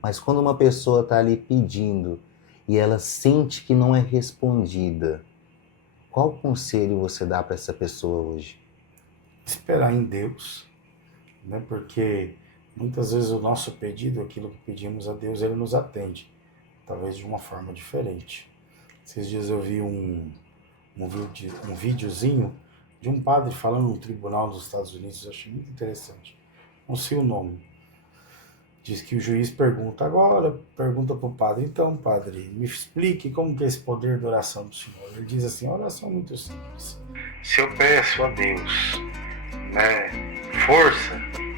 Mas quando uma pessoa está ali pedindo e ela sente que não é respondida, qual conselho você dá para essa pessoa hoje? Esperar em Deus, né? Porque muitas vezes o nosso pedido, aquilo que pedimos a Deus, Ele nos atende, talvez de uma forma diferente. Esses dias eu vi um videozinho de um padre falando num tribunal dos Estados Unidos, eu achei muito interessante. Não sei o nome. Diz que o juiz pergunta para o padre, então, padre, me explique como que é esse poder da oração do Senhor. Ele diz assim, a oração é muito simples. Se eu peço a Deus, força,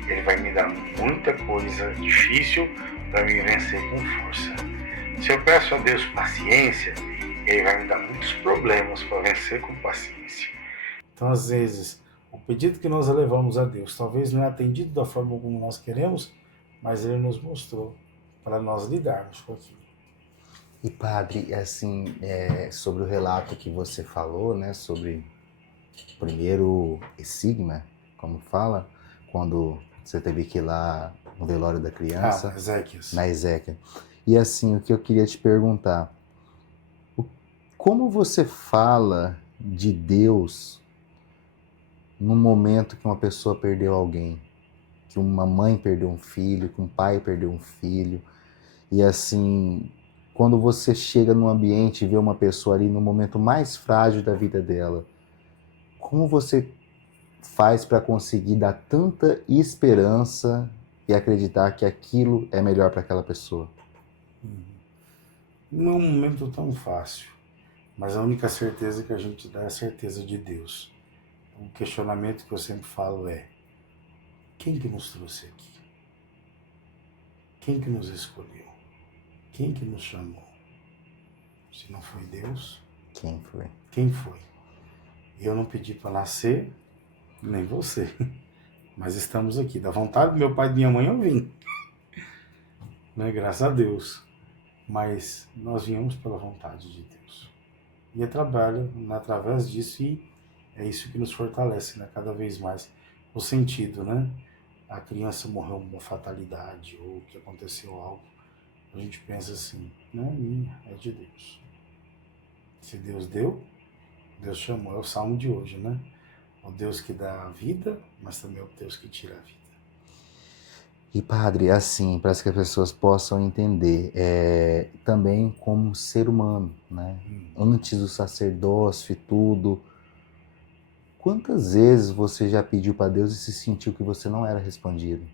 Ele vai me dar muita coisa difícil para me vencer com força. Se eu peço a Deus paciência, Ele vai me dar muitos problemas para vencer com paciência. Então, às vezes, o pedido que nós elevamos a Deus talvez não é atendido da forma como nós queremos, mas Ele nos mostrou para nós lidarmos com aquilo. E padre, assim, sobre o relato que você falou, né, sobre o primeiro sigma, como fala, quando você teve que ir lá no velório da criança, na Ezequiel. E assim, o que eu queria te perguntar, como você fala de Deus no momento que uma pessoa perdeu alguém? Que uma mãe perdeu um filho, que um pai perdeu um filho. E assim, quando você chega num ambiente e vê uma pessoa ali no momento mais frágil da vida dela, como você faz para conseguir dar tanta esperança e acreditar que aquilo é melhor para aquela pessoa? Não é um momento tão fácil, mas a única certeza que a gente dá é a certeza de Deus. O questionamento que eu sempre falo é: quem que nos trouxe aqui? Quem que nos escolheu? Quem que nos chamou? Se não foi Deus, quem foi? Quem foi? Eu não pedi para nascer, nem você, mas estamos aqui. Da vontade do meu pai e da minha mãe eu vim, graças a Deus. Mas nós viemos pela vontade de Deus. E trabalho através disso, e é isso que nos fortalece, cada vez mais. O sentido, A criança morreu uma fatalidade, ou que aconteceu algo, a gente pensa assim, não é minha, é de Deus. Se Deus deu, Deus chamou, é o salmo de hoje, O Deus que dá a vida, mas também é o Deus que tira a vida. E padre, assim, para que as pessoas possam entender, também como ser humano, Antes do sacerdócio e tudo, quantas vezes você já pediu para Deus e se sentiu que você não era respondido?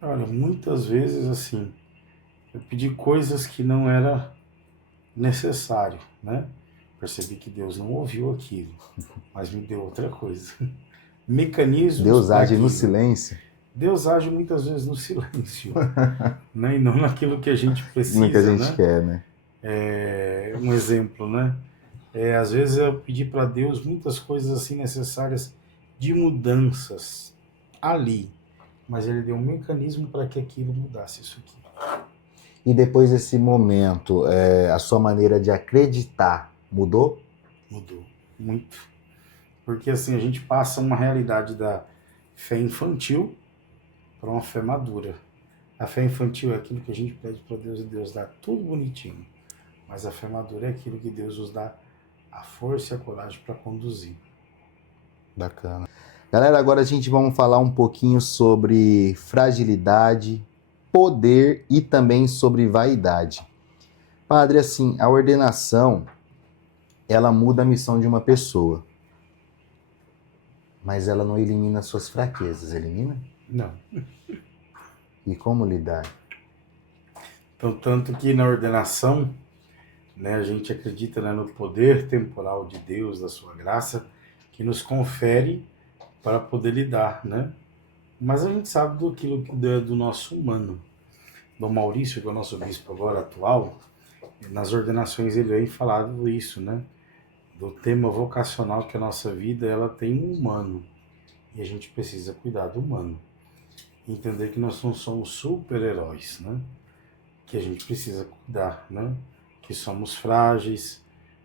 Olha, muitas vezes assim, eu pedi coisas que não era necessário, Percebi que Deus não ouviu aquilo, mas me deu outra coisa. Mecanismos. Deus age no silêncio? Deus age muitas vezes no silêncio, E não naquilo que a gente precisa, no que a gente quer, Um exemplo, às vezes eu pedi para Deus muitas coisas assim necessárias de mudanças ali, mas Ele deu um mecanismo para que aquilo mudasse isso aqui. E depois desse momento, a sua maneira de acreditar mudou? Mudou, muito. Porque assim, a gente passa uma realidade da fé infantil para uma fé madura. A fé infantil é aquilo que a gente pede para Deus e Deus dá tudo bonitinho. Mas a fé madura é aquilo que Deus nos dá a força e a coragem para conduzir. Bacana. Galera, agora a gente vai falar um pouquinho sobre fragilidade, poder e também sobre vaidade. Padre, assim, a ordenação, ela muda a missão de uma pessoa, mas ela não elimina suas fraquezas, elimina? Não. E como lidar? Então, tanto que na ordenação, a gente acredita no poder temporal de Deus, da sua graça, que nos confere para poder lidar, Mas a gente sabe do nosso humano. Dom Maurício, que é o nosso bispo agora atual, nas ordenações ele vem falado isso, Do tema vocacional que a nossa vida ela tem um humano. E a gente precisa cuidar do humano. Entender que nós não somos super-heróis, Que a gente precisa cuidar, Que somos frágeis,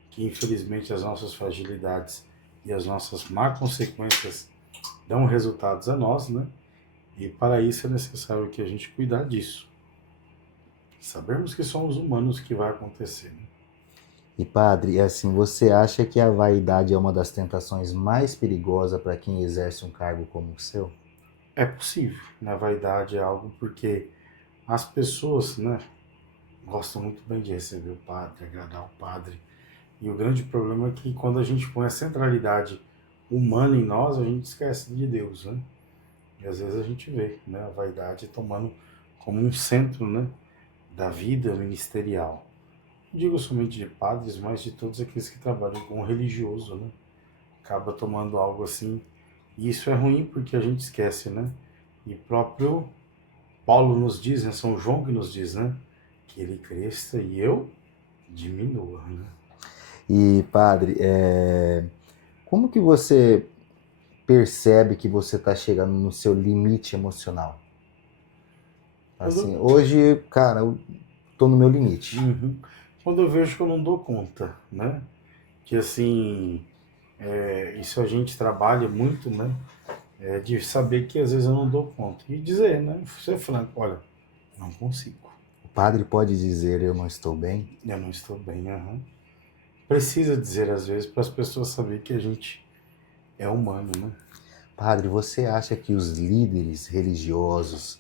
que infelizmente as nossas fragilidades e as nossas má consequências dão resultados a nós, E para isso é necessário que a gente cuidar disso. Sabermos que somos humanos, que vai acontecer. E padre, assim, você acha que a vaidade é uma das tentações mais perigosas para quem exerce um cargo como o seu? É possível, A vaidade é algo porque as pessoas, gostam muito bem de receber o padre, agradar o padre, E o grande problema é que quando a gente põe a centralidade humana em nós, a gente esquece de Deus, né? E às vezes a gente vê, né, a vaidade tomando como um centro, né, da vida ministerial. Não digo somente de padres, mas de todos aqueles que trabalham com o religioso, né? Acaba tomando algo assim. E isso é ruim porque a gente esquece, né? E próprio Paulo nos diz, né, São João que nos diz, né, que ele cresça e eu diminua, né? E, padre, como que você percebe que você está chegando no seu limite emocional? Assim, Quando, hoje, cara, eu tô no meu limite. uhum. Quando eu vejo que eu não dou conta, né? Que assim, isso a gente trabalha muito, né? De saber que às vezes eu não dou conta. E dizer, né? Ser franco, olha, não consigo. O padre pode dizer eu não estou bem? Eu não estou bem, aham. Precisa dizer às vezes para as pessoas saberem que a gente é humano, né? Padre, você acha que os líderes religiosos,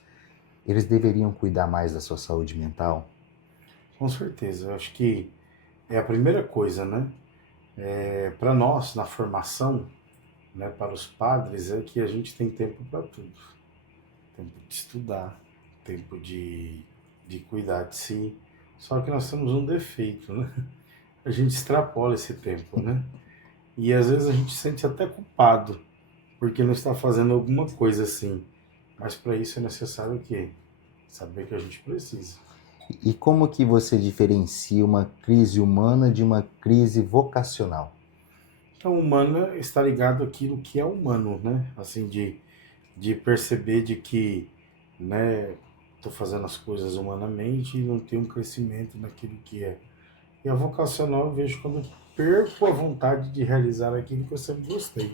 eles deveriam cuidar mais da sua saúde mental? Com certeza. Eu acho que é a primeira coisa, né? Para nós, na formação, né, para os padres, é que a gente tem tempo para tudo. Tempo de estudar, tempo de cuidar de si. Só que nós temos um defeito, né? A gente extrapola esse tempo, né? E às vezes a gente se sente até culpado porque não está fazendo alguma coisa assim. Mas para isso é necessário o quê? Saber que a gente precisa. E como que você diferencia uma crise humana de uma crise vocacional? Então, humana está ligado àquilo que é humano, né? Assim, de perceber de que, né, estou fazendo as coisas humanamente e não tenho um crescimento naquilo que é. E a vocacional eu vejo quando eu perco a vontade de realizar aquilo que eu sempre gostei.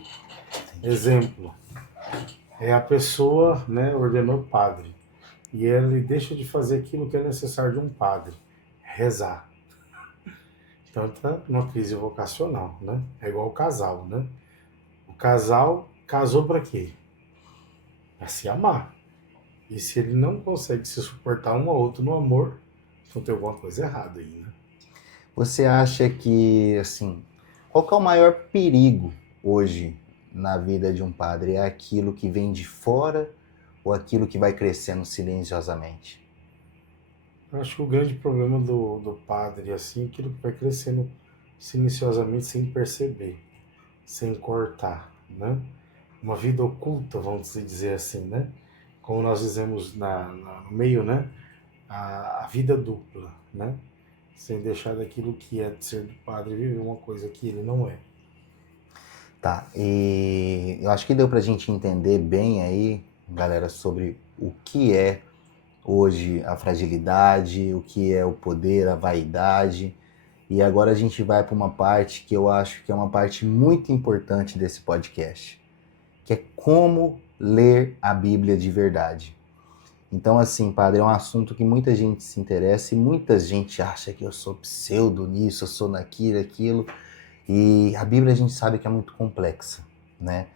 Exemplo, é a pessoa, né, ordenou padre e ele deixa de fazer aquilo que é necessário de um padre, rezar. Então está numa crise vocacional, né? É igual o casal, né? O casal casou para quê? Para se amar. E se ele não consegue se suportar um ao outro no amor, então tem alguma coisa errada aí, né? Você acha que, assim, qual que é o maior perigo hoje na vida de um padre? É aquilo que vem de fora ou aquilo que vai crescendo silenciosamente? Eu acho que o grande problema do padre, assim, é aquilo que vai crescendo silenciosamente sem perceber, sem cortar, né? Uma vida oculta, vamos dizer assim, né? Como nós dizemos no meio, né? A vida dupla, né? Sem deixar daquilo que é de ser do padre viver uma coisa que ele não é. Tá, e eu acho que deu pra gente entender bem aí, galera, sobre o que é hoje a fragilidade, o que é o poder, a vaidade. E agora a gente vai para uma parte que eu acho que é uma parte muito importante desse podcast, que é como ler a Bíblia de verdade. Então, assim, padre, é um assunto que muita gente se interessa e muita gente acha que eu sou pseudo nisso, eu sou naquilo, aquilo. E a Bíblia a gente sabe que é muito complexa, né?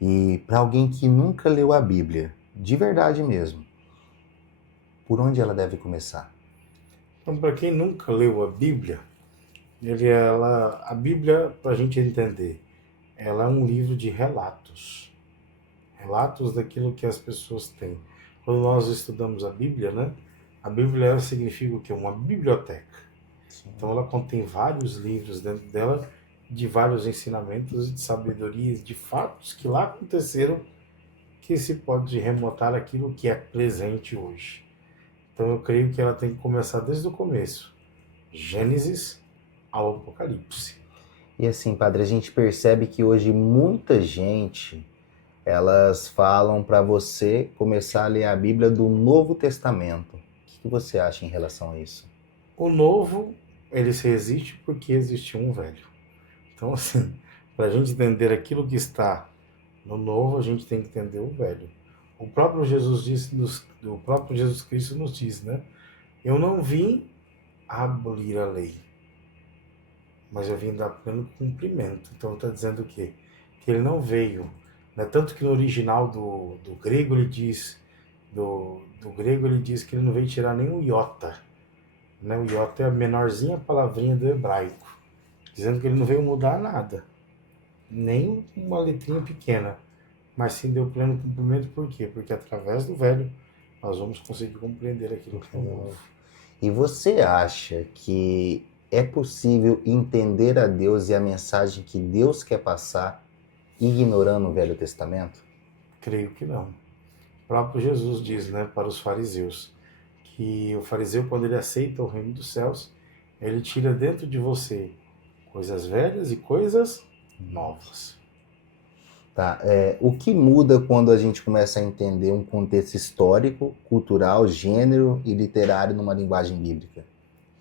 E para alguém que nunca leu a Bíblia, de verdade mesmo, por onde ela deve começar? Então, para quem nunca leu a Bíblia, a Bíblia, para a gente entender, ela é um livro de relatos. Relatos daquilo que as pessoas têm. Quando nós estudamos a Bíblia, né? A Bíblia ela significa o quê? Uma biblioteca. Sim. Então ela contém vários livros dentro dela, de vários ensinamentos, de sabedorias, de fatos que lá aconteceram, que se pode remontar aquilo que é presente hoje. Então eu creio que ela tem que começar desde o começo. Gênesis ao Apocalipse. E assim, padre, a gente percebe que hoje muita gente, elas falam para você começar a ler a Bíblia do Novo Testamento. O que você acha em relação a isso? O novo, ele se existe porque existiu um velho. Então, assim, para a gente entender aquilo que está no novo, a gente tem que entender o velho. O próprio o próprio Jesus Cristo nos diz, né? Eu não vim abolir a lei, mas eu vim dar pleno cumprimento. Então está dizendo o quê? Que ele não veio, né? Tanto que no original do grego ele diz, do grego ele diz que ele não veio tirar nem o iota, né? O iota é a menorzinha palavrinha do hebraico. dizendo que ele não veio mudar nada, nem uma letrinha pequena, mas sim deu pleno cumprimento. Por quê? Porque através do velho nós vamos conseguir compreender aquilo que é novo. E você acha que é possível entender a Deus e a mensagem que Deus quer passar ignorando o Velho Testamento? Creio que não. O próprio Jesus diz, né, para os fariseus, que o fariseu, quando ele aceita o reino dos céus, ele tira dentro de você coisas velhas e coisas novas. Tá? O que muda quando a gente começa a entender um contexto histórico, cultural, gênero e literário numa linguagem bíblica?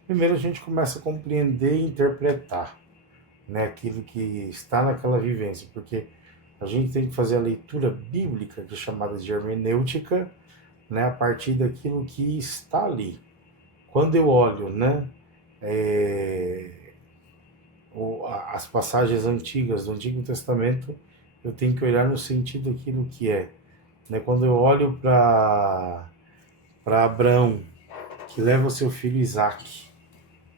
Primeiro a gente começa a compreender e interpretar, né, aquilo que está naquela vivência, porque a gente tem que fazer a leitura bíblica, que é chamada de hermenêutica, né, a partir daquilo que está ali. Quando eu olho, né, é, as passagens antigas do Antigo Testamento, eu tenho que olhar no sentido daquilo que é. Né? Quando eu olho para Abraão, que leva o seu filho Isaque,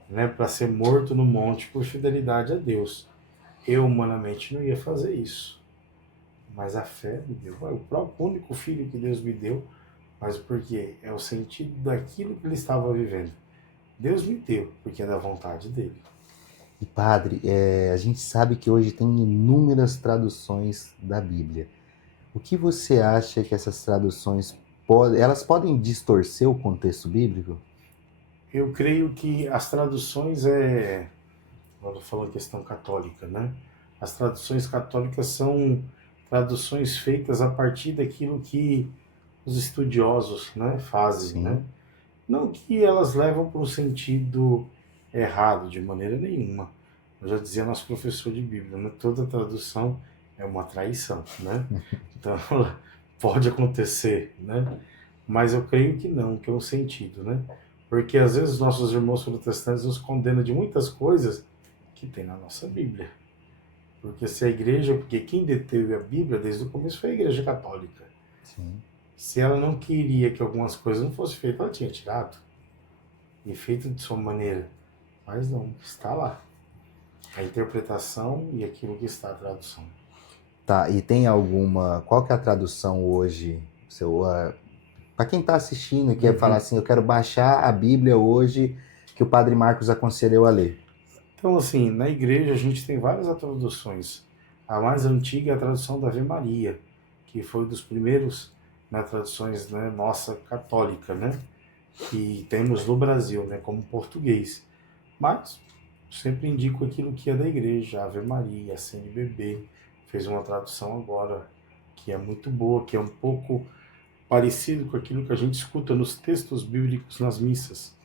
né, para ser morto no monte por fidelidade a Deus, eu humanamente não ia fazer isso. Mas a fé me deu. É o próprio único filho que Deus me deu, mas porque é o sentido daquilo que ele estava vivendo. Deus me deu, porque é da vontade dele. E padre, a gente sabe que hoje tem inúmeras traduções da Bíblia. O que você acha que essas traduções elas podem distorcer o contexto bíblico? Eu creio que as traduções agora falando questão católica, né? As traduções católicas são traduções feitas a partir daquilo que os estudiosos, né, fazem, Sim. né? Não que elas levam para o sentido errado de maneira nenhuma. Eu já dizia nosso professor de Bíblia, né? Toda tradução é uma traição, né? Então pode acontecer, né? Mas eu creio que não, que é um sentido, né? Porque às vezes nossos irmãos protestantes nos condenam de muitas coisas que tem na nossa Bíblia. Porque se a igreja, porque quem deteve a Bíblia desde o começo foi a igreja católica. Sim. Se ela não queria que algumas coisas não fossem feitas, ela tinha tirado e feito de sua maneira. Mas não, está lá. A interpretação e aquilo que está a tradução. Tá, e tem alguma. Qual que é a tradução hoje? Para quem está assistindo e quer falar assim, eu quero baixar a Bíblia hoje que o Padre Marcos aconselhou a ler. Então, assim, na igreja a gente tem várias traduções. A mais antiga é a tradução da Ave Maria, que foi dos primeiros, né, traduções, né, nossa católica, né, que temos no Brasil, né, como português. Mas sempre indico aquilo que é da igreja, a Ave Maria, a CNBB, fez uma tradução agora que é muito boa, que é um pouco parecido com aquilo que a gente escuta nos textos bíblicos nas missas.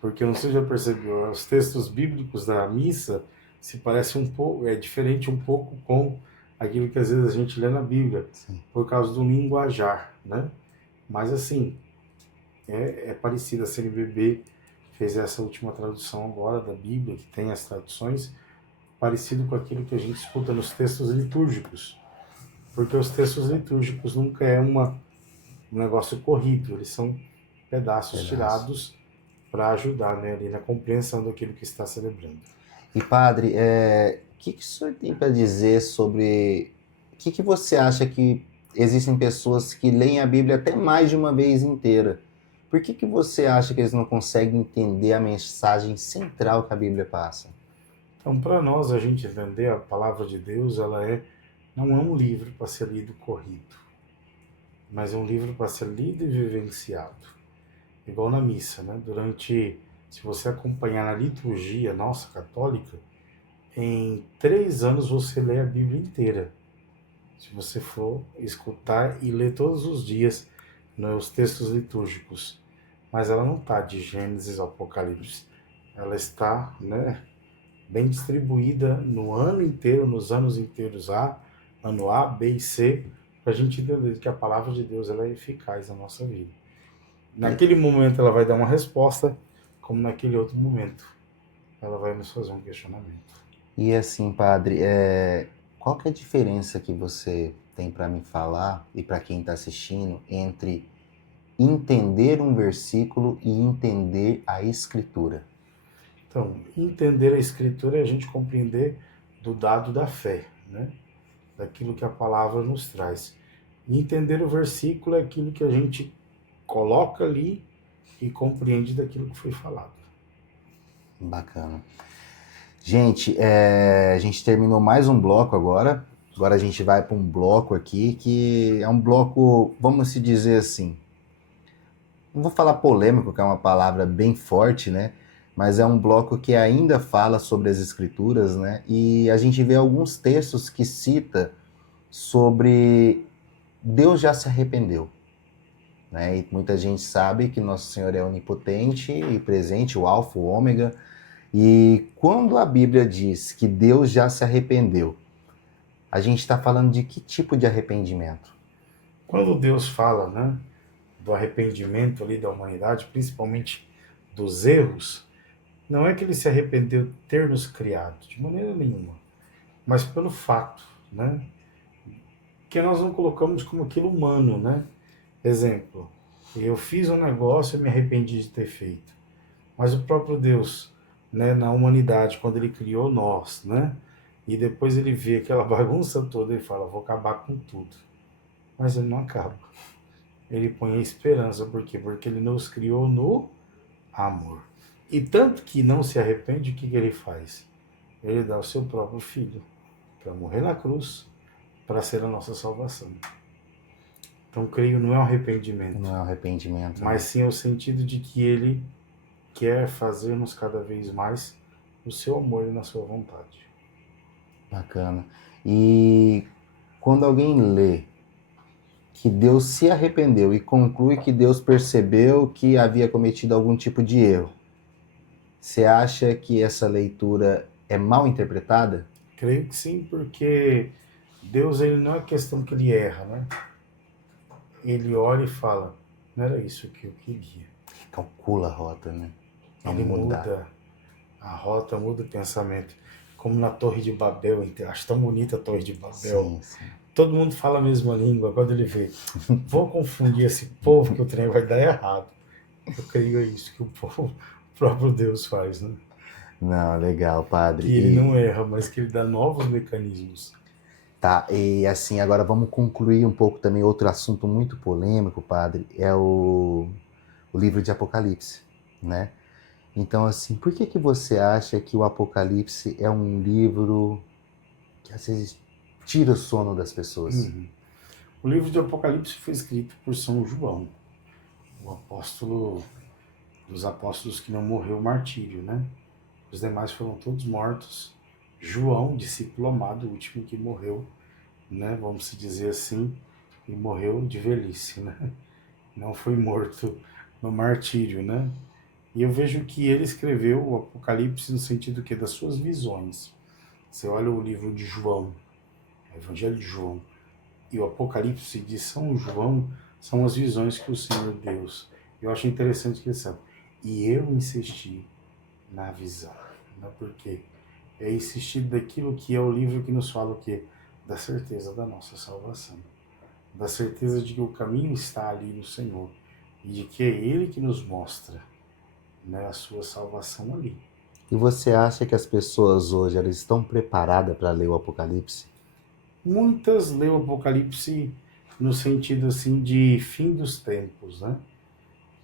Porque eu não sei se já percebeu, os textos bíblicos da missa se parece um pouco, é diferente um pouco com aquilo que às vezes a gente lê na Bíblia, Sim. por causa do linguajar, né? Mas assim, é parecido. A CNBB fez essa última tradução agora da Bíblia, que tem as traduções, parecido com aquilo que a gente escuta nos textos litúrgicos. Porque os textos litúrgicos nunca é um negócio corrido, eles são pedaços tirados para ajudar, né, ali na compreensão daquilo que está celebrando. E padre, o que o senhor tem para dizer sobre o que você acha que existem pessoas que leem a Bíblia até mais de uma vez inteira? Por que você acha que eles não conseguem entender a mensagem central que a Bíblia passa? Então, para nós, a gente entender a palavra de Deus, não é um livro para ser lido corrido, mas é um livro para ser lido e vivenciado. Igual na missa, né? Se você acompanhar na liturgia nossa católica, em 3 anos você lê a Bíblia inteira. Se você for escutar e ler todos os dias, né, os textos litúrgicos. Mas ela não está de Gênesis ao Apocalipse. Ela está, né, bem distribuída no ano inteiro, nos anos inteiros ano A, B e C, para a gente entender que a palavra de Deus ela é eficaz na nossa vida. Naquele momento ela vai dar uma resposta, como naquele outro momento ela vai nos fazer um questionamento. E assim, padre, qual que é a diferença que você tem para me falar e para quem está assistindo entre entender um versículo e entender a Escritura? Então, entender a Escritura é a gente compreender do dado da fé, né? Daquilo que a palavra nos traz. E entender o versículo é aquilo que a gente coloca ali e compreende daquilo que foi falado. Bacana. Gente, a gente terminou mais um bloco agora. Agora a gente vai para um bloco aqui que é um bloco, vamos se dizer assim, não vou falar polêmico, que é uma palavra bem forte, né? Mas é um bloco que ainda fala sobre as escrituras, né? E a gente vê alguns textos que cita sobre Deus já se arrependeu, né? E muita gente sabe que Nosso Senhor é onipotente e presente, o Alfa, o Ômega. E quando a Bíblia diz que Deus já se arrependeu, a gente está falando de que tipo de arrependimento? Quando Deus fala, né, do arrependimento ali da humanidade, principalmente dos erros, não é que ele se arrependeu de ter nos criado, de maneira nenhuma, mas pelo fato, né, que nós não colocamos como aquilo humano, né? Exemplo, eu fiz um negócio e me arrependi de ter feito, mas o próprio Deus, né, na humanidade, quando ele criou nós, né, e depois ele vê aquela bagunça toda, ele fala, vou acabar com tudo. Mas ele não acaba. Ele põe a esperança, por quê? Porque ele nos criou no amor. E tanto que não se arrepende, o que ele faz? Ele dá o seu próprio filho para morrer na cruz, para ser a nossa salvação. Então, creio, não é um arrependimento, Não é um arrependimento, mas né? sim o sentido de que ele quer fazer-nos cada vez mais no seu amor e na sua vontade. Bacana. E quando alguém lê que Deus se arrependeu e conclui que Deus percebeu que havia cometido algum tipo de erro, você acha que essa leitura é mal interpretada? Creio que sim, porque Deus, ele não é questão que ele erra, né? Ele olha e fala, não era isso que eu queria. Calcula a rota, né? Ele Vamos mudar. muda a rota, muda o pensamento. Como na Torre de Babel, acho tão bonita a Torre de Babel. Sim, sim. Todo mundo fala a mesma língua, quando ele vê, vou confundir esse povo que o trem vai dar errado. Eu creio isso que o povo, o próprio Deus faz, né? Não, legal, padre. Que ele não erra, mas que ele dá novos mecanismos. Tá, e assim, agora vamos concluir um pouco também outro assunto muito polêmico, padre, é o livro de Apocalipse, né? Então, assim, por que você acha que o Apocalipse é um livro que às vezes tira o sono das pessoas? Uhum. O livro de Apocalipse foi escrito por São João, o apóstolo dos apóstolos que não morreu martírio, né? Os demais foram todos mortos. João, discípulo amado, o último que morreu, né? Vamos se dizer assim, e morreu de velhice, né? Não foi morto no martírio, né? E eu vejo que ele escreveu o Apocalipse no sentido que das suas visões. Você olha o livro de João, o Evangelho de João, e o Apocalipse de São João são as visões que o Senhor deu. Eu acho interessante que ele sabe. E eu insisti na visão, né? Porque é insistir daquilo que é o livro que nos fala o quê? Da certeza da nossa salvação. Da certeza de que o caminho está ali no Senhor. E de que é Ele que nos mostra, né, a sua salvação ali. E você acha que as pessoas hoje elas estão preparadas para ler o Apocalipse? Muitas lêem o Apocalipse no sentido assim de fim dos tempos, né?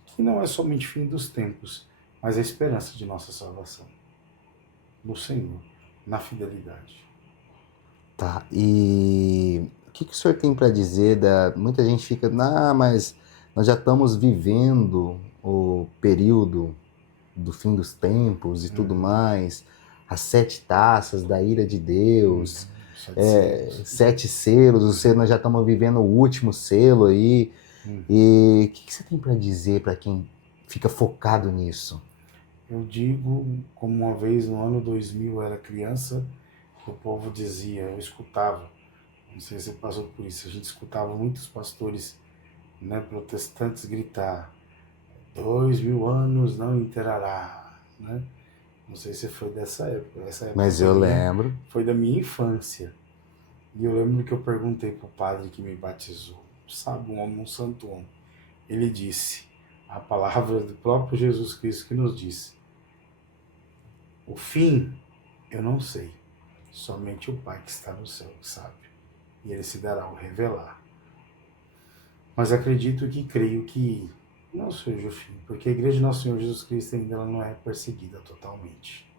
Que não é somente fim dos tempos, mas a esperança de nossa salvação no Senhor, na fidelidade. Tá, e o que o senhor tem para dizer da... Muita gente fica, mas nós já estamos vivendo o período do fim dos tempos e tudo mais, as 7 taças da ira de Deus, 7 selos, ou seja, nós já estamos vivendo o último selo aí. E o que você tem para dizer para quem fica focado nisso? Eu digo, como uma vez no ano 2000 eu era criança, o povo dizia, eu escutava, não sei se você passou por isso, a gente escutava muitos pastores, né, protestantes gritar, 2000 anos não enterrará, né? Não sei se foi dessa época. Essa época Mas eu lembro. foi da minha infância. E eu lembro que eu perguntei pro padre que me batizou, sabe, um homem, um santo homem. Ele disse, a palavra do próprio Jesus Cristo que nos disse, O fim, eu não sei. Somente o Pai que está no céu que sabe. E ele se dará ao revelar. Mas acredito que creio que não seja o fim, porque a Igreja de Nosso Senhor Jesus Cristo ainda ela não é perseguida totalmente.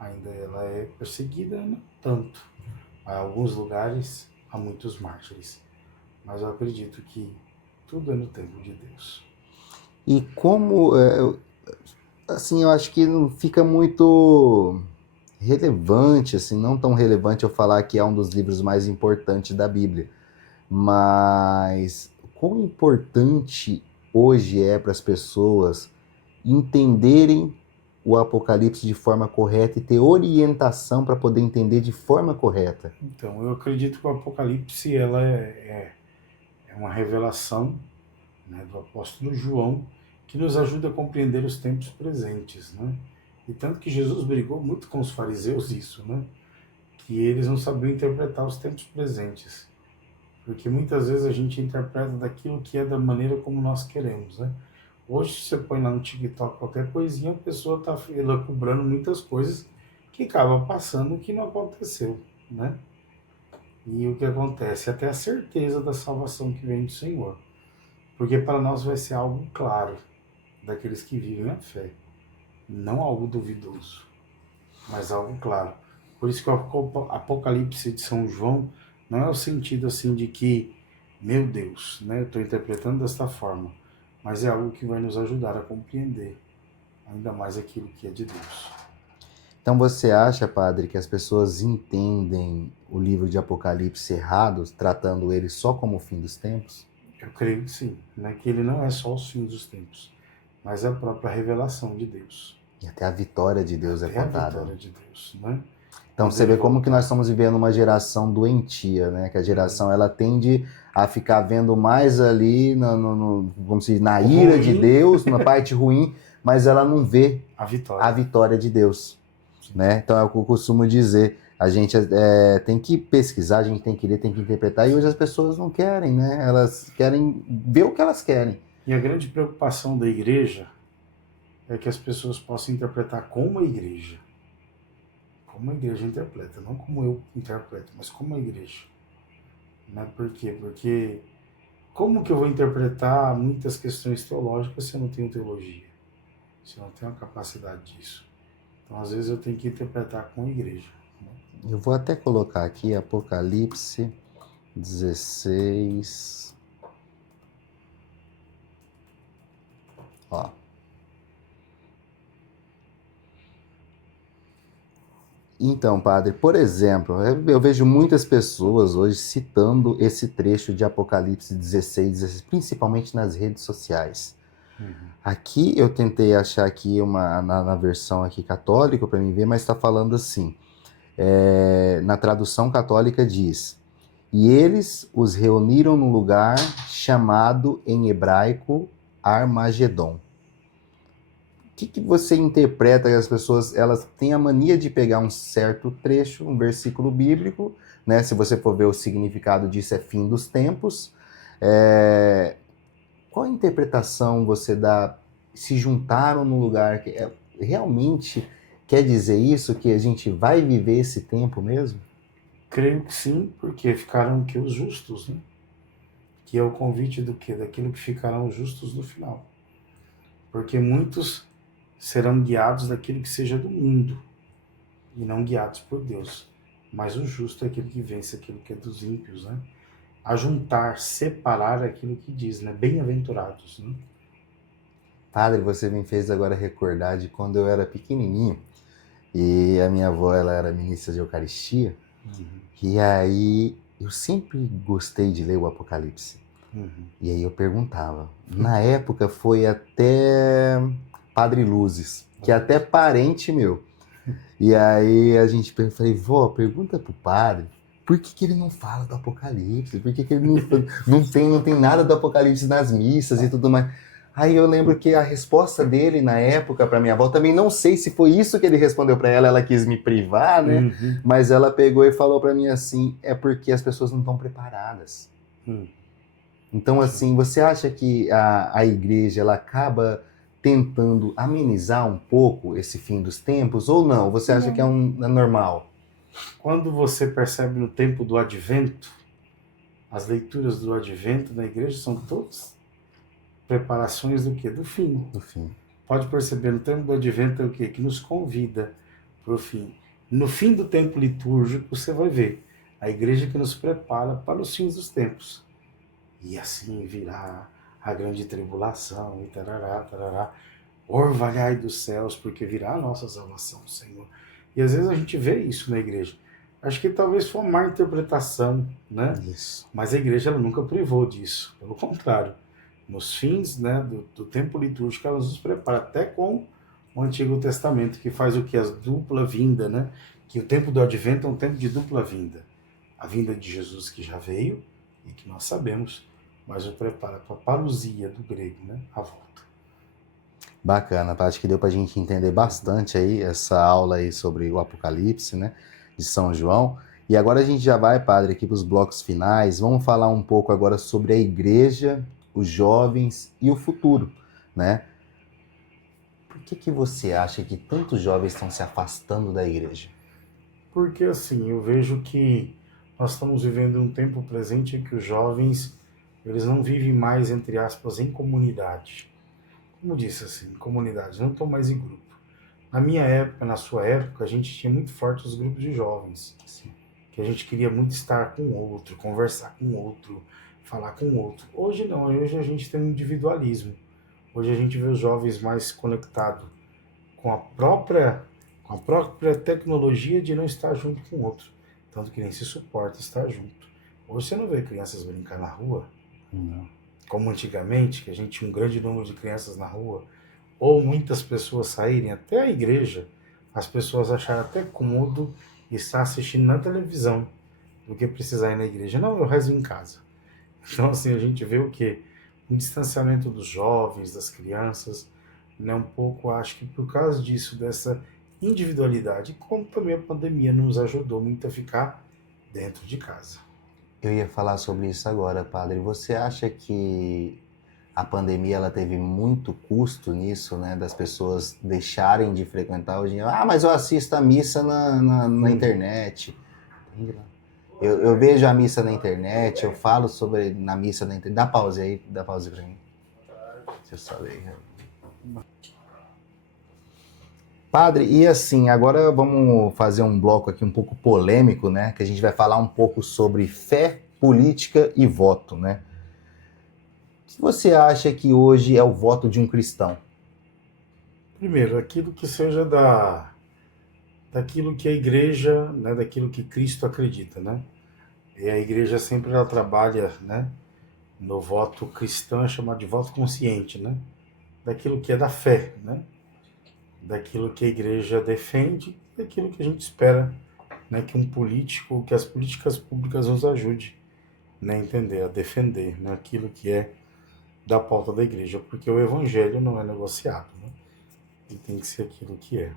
Ainda ela é perseguida não tanto. Há alguns lugares, há muitos mártires. Mas eu acredito que tudo é no tempo de Deus. E como, assim, eu acho que não fica muito relevante, assim, não tão relevante eu falar que é um dos livros mais importantes da Bíblia, mas quão importante hoje é para as pessoas entenderem o Apocalipse de forma correta e ter orientação para poder entender de forma correta. Então, eu acredito que o Apocalipse ela é uma revelação, né, do apóstolo João, que nos ajuda a compreender os tempos presentes, né? E tanto que Jesus brigou muito com os fariseus isso, né? Que eles não sabiam interpretar os tempos presentes. Porque muitas vezes a gente interpreta daquilo que é da maneira como nós queremos, né? Hoje você põe lá no TikTok qualquer coisinha, a pessoa está cobrando muitas coisas que acaba passando que não aconteceu, né? E o que acontece? Até a certeza da salvação que vem do Senhor. Porque para nós vai ser algo claro, daqueles que vivem a fé. Não algo duvidoso, mas algo claro. Por isso que o Apocalipse de São João não é o sentido assim de que, meu Deus, né, eu estou interpretando desta forma, mas é algo que vai nos ajudar a compreender ainda mais aquilo que é de Deus. Então você acha, padre, que as pessoas entendem o livro de Apocalipse errado, tratando ele só como o fim dos tempos? Eu creio que sim, né, que ele não é só os fins dos tempos, mas a própria revelação de Deus. E até a vitória de Deus é É a contada. vitória de Deus, né? Então você vê como que nós estamos vivendo uma geração doentia, né? Que a geração ela tende a ficar vendo mais ali vamos dizer, na ira de Deus, na parte ruim, mas ela não vê a vitória de Deus, né? Então é o que eu costumo dizer. A gente tem que pesquisar, a gente tem que ler, tem que interpretar, e hoje as pessoas não querem, né? Elas querem ver o que elas querem. E a grande preocupação da igreja é que as pessoas possam interpretar como a igreja. Como a igreja interpreta, não como eu interpreto, mas como a igreja. Né? Por quê? Porque como que eu vou interpretar muitas questões teológicas se eu não tenho teologia? Se eu não tenho a capacidade disso? Então, às vezes, eu tenho que interpretar com a igreja. Né? Eu vou até colocar aqui Apocalipse 16. Ó. Então, padre, por exemplo, eu vejo muitas pessoas hoje citando esse trecho de Apocalipse 16, principalmente nas redes sociais. Aqui eu tentei achar aqui na versão aqui católica para mim ver, mas está falando assim, na tradução católica diz: e eles os reuniram num lugar chamado em hebraico Armagedon. O que você interpreta que as pessoas elas têm a mania de pegar um certo trecho, um versículo bíblico, né? Se você for ver o significado disso é fim dos tempos. Qual a interpretação você dá? Se juntaram num lugar que realmente quer dizer isso, que a gente vai viver esse tempo mesmo? Creio que sim, porque ficaram que os justos, né? Que é o convite do quê? Daquilo que ficarão justos no final. Porque muitos serão guiados daquilo que seja do mundo e não guiados por Deus. Mas o justo é aquele que vence aquilo que é dos ímpios, né? Ajuntar, separar aquilo que diz, né? Bem-aventurados, né? Padre, você me fez agora recordar de quando eu era pequenininho e a minha avó ela era ministra de Eucaristia. E aí eu sempre gostei de ler o Apocalipse. E aí eu perguntava. Na época foi até Padre Luzes, que é até parente meu. E aí a gente falei, vó, pergunta pro padre por que ele não fala do Apocalipse, por que ele não tem nada do Apocalipse nas missas e tudo mais. Aí eu lembro que a resposta dele na época para minha avó, também não sei se foi isso que ele respondeu para ela quis me privar, né? Mas ela pegou e falou para mim assim, é porque as pessoas não estão preparadas. Então, assim, você acha que a igreja ela acaba tentando amenizar um pouco esse fim dos tempos ou não? Você acha que é normal? Quando você percebe no tempo do advento, as leituras do advento na igreja são todas preparações do quê? Do fim. Do fim. Pode perceber, no tempo do advento é o quê? Que nos convida para o fim. No fim do tempo litúrgico, você vai ver a igreja que nos prepara para os fins dos tempos. E assim virá a grande tribulação, e tarará, tarará. Orvalhai dos céus, porque virá a nossa salvação, Senhor. E às vezes a gente vê isso na igreja. Acho que talvez foi uma má interpretação, né? Isso. Mas a igreja ela nunca privou disso. Pelo contrário, nos fins, né, do tempo litúrgico, ela nos prepara, até com o Antigo Testamento, que faz o que? As dupla vinda, né? Que o tempo do advento é um tempo de dupla vinda. A vinda de Jesus que já veio e que nós sabemos, mas o prepara para a parousia do grego, né? A volta. Bacana, acho que deu para a gente entender bastante aí essa aula aí sobre o Apocalipse, né, de São João. E agora a gente já vai, padre, aqui para os blocos finais. Vamos falar um pouco agora sobre a igreja, os jovens e o futuro, né? Por que você acha que tantos jovens estão se afastando da igreja? Porque assim, eu vejo que nós estamos vivendo um tempo presente em que os jovens, eles não vivem mais, entre aspas, em comunidade. Como disse assim, comunidade, não estão mais em grupo. Na minha época, na sua época, a gente tinha muito forte os grupos de jovens. Sim. Que a gente queria muito estar com o outro, conversar com o outro, falar com o outro. Hoje não, hoje a gente tem um individualismo. Hoje a gente vê os jovens mais conectados com a própria tecnologia de não estar junto com o outro. Tanto que nem se suporta estar junto. Hoje você não vê crianças brincar na rua, Não. como antigamente, que a gente tinha um grande número de crianças na rua, ou muitas pessoas saírem até a igreja, as pessoas acharam até cômodo estar assistindo na televisão do que precisar ir na igreja. Não, eu rezo em casa. Então, assim, a gente vê o quê? Um distanciamento dos jovens, das crianças, né? Um pouco, acho que por causa disso, dessa individualidade, como também a pandemia nos ajudou muito a ficar dentro de casa. Eu ia falar sobre isso agora, padre. Você acha que a pandemia ela teve muito custo nisso, né? Das pessoas deixarem de frequentar hoje em dia? Ah, mas eu assisto a missa na internet. Eu vejo a missa na internet, eu falo sobre na missa na internet. Dá pausa aí pra mim. Deixa eu só ver. Padre, e assim, agora vamos fazer um bloco aqui um pouco polêmico, né? Que a gente vai falar um pouco sobre fé, política e voto, né? O que você acha que hoje é o voto de um cristão? Primeiro, aquilo que seja daquilo que a igreja, né, daquilo que Cristo acredita, né? E a igreja sempre ela trabalha, né, no voto cristão, é chamado de voto consciente, né? Daquilo que é da fé, né? Daquilo que a igreja defende, daquilo que a gente espera, né, que um político, que as políticas públicas nos ajude, né, a entender, a defender, né, aquilo que é da pauta da igreja, porque o evangelho não é negociado, né? Ele tem que ser aquilo que é.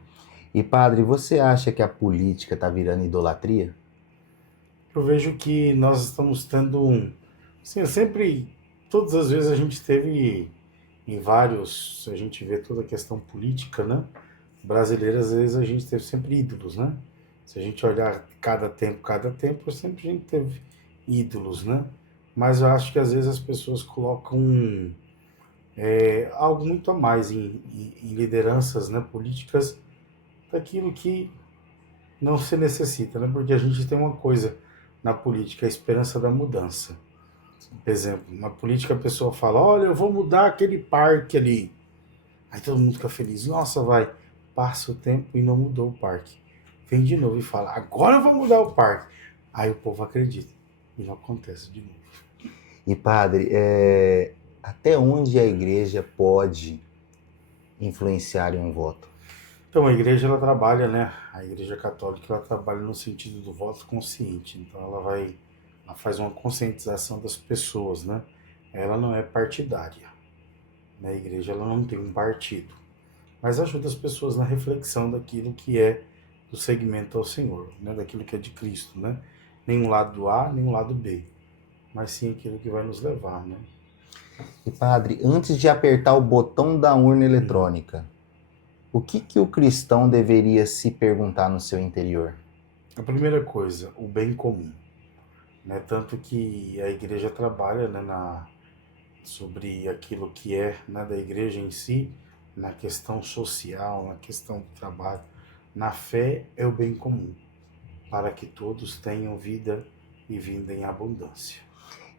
E padre, você acha que a política está virando idolatria? Eu vejo que nós estamos tendo assim, todas as vezes a gente teve em vários, se a gente vê toda a questão política, né, brasileira, às vezes a gente teve sempre ídolos, né? Se a gente olhar cada tempo, sempre a gente teve ídolos, né? Mas eu acho que às vezes as pessoas colocam algo muito a mais em lideranças, né, políticas, daquilo que não se necessita, né? Porque a gente tem uma coisa na política, a esperança da mudança. Por exemplo, na política a pessoa fala, olha, eu vou mudar aquele parque ali. Aí todo mundo fica feliz, nossa, vai. Passa o tempo e não mudou o parque. Vem de novo e fala, agora eu vou mudar o parque. Aí o povo acredita. E não acontece de novo. E padre, até onde a igreja pode influenciar em um voto? Então a igreja ela trabalha, né? A igreja católica ela trabalha no sentido do voto consciente. Então ela faz uma conscientização das pessoas, né? Ela não é partidária. Né? A igreja ela não tem um partido, mas ajuda as pessoas na reflexão daquilo que é do segmento ao Senhor, né? Daquilo que é de Cristo, né? Nem um lado A, nem um lado B, mas sim aquilo que vai nos levar, né? E padre, antes de apertar o botão da urna eletrônica, o que o cristão deveria se perguntar no seu interior? A primeira coisa, o bem comum, né? Tanto que a igreja trabalha, né, sobre aquilo que é, né, da igreja em si, na questão social, na questão do trabalho. Na fé é o bem comum, para que todos tenham vida e vida em abundância.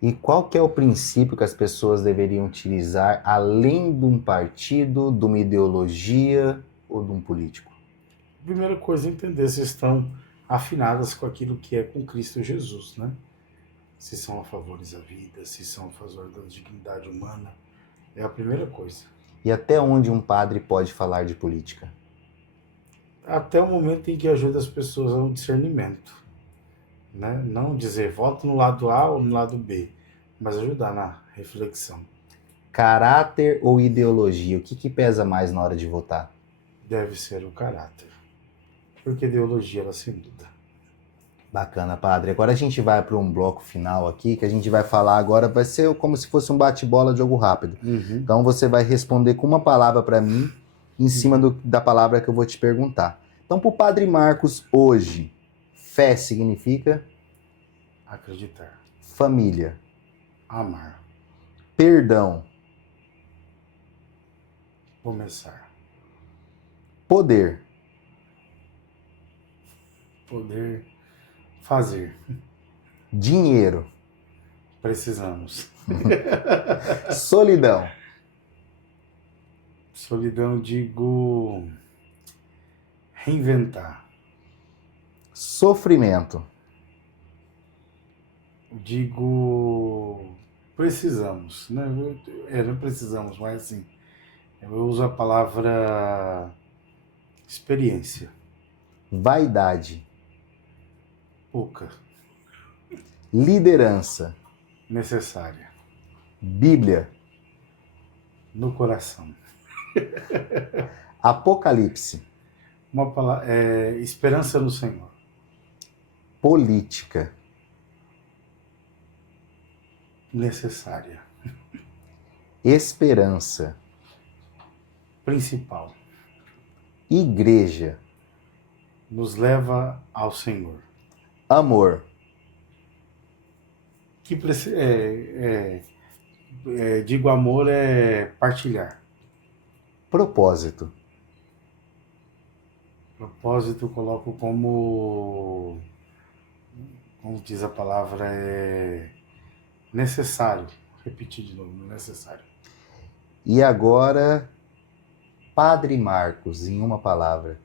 E qual que é o princípio que as pessoas deveriam utilizar além de um partido, de uma ideologia ou de um político? Primeira coisa, entender se estão afinadas com aquilo que é com Cristo Jesus, né? Se são a favores da vida, se são a favor da dignidade humana, é a primeira coisa. E até onde um padre pode falar de política? Até o momento em que ajuda as pessoas ao discernimento, né? Não dizer voto no lado A ou no lado B, mas ajudar na reflexão. Caráter ou ideologia? O que pesa mais na hora de votar? Deve ser o caráter, porque ideologia ela se muda. Bacana, padre. Agora a gente vai para um bloco final aqui, que a gente vai falar agora, vai ser como se fosse um bate-bola de jogo rápido. Então você vai responder com uma palavra para mim, em cima da palavra que eu vou te perguntar. Então, para o padre Marcos, hoje, fé significa? Acreditar. Família. Amar. Perdão. Começar. Poder. Poder fazer. Dinheiro. Precisamos. Solidão. Solidão, digo reinventar. Sofrimento. Digo precisamos, né? Não precisamos, mas assim, eu uso a palavra experiência. Vaidade. Pouca. Liderança. Necessária. Bíblia. No coração. Apocalipse. Uma palavra, esperança no Senhor. Política. Necessária. Esperança. Principal. Igreja. Nos leva ao Senhor. Amor. Que digo amor é partilhar. Propósito. Propósito eu coloco como diz a palavra, necessário. Repetir de novo, necessário. E agora, Padre Marcos, em uma palavra.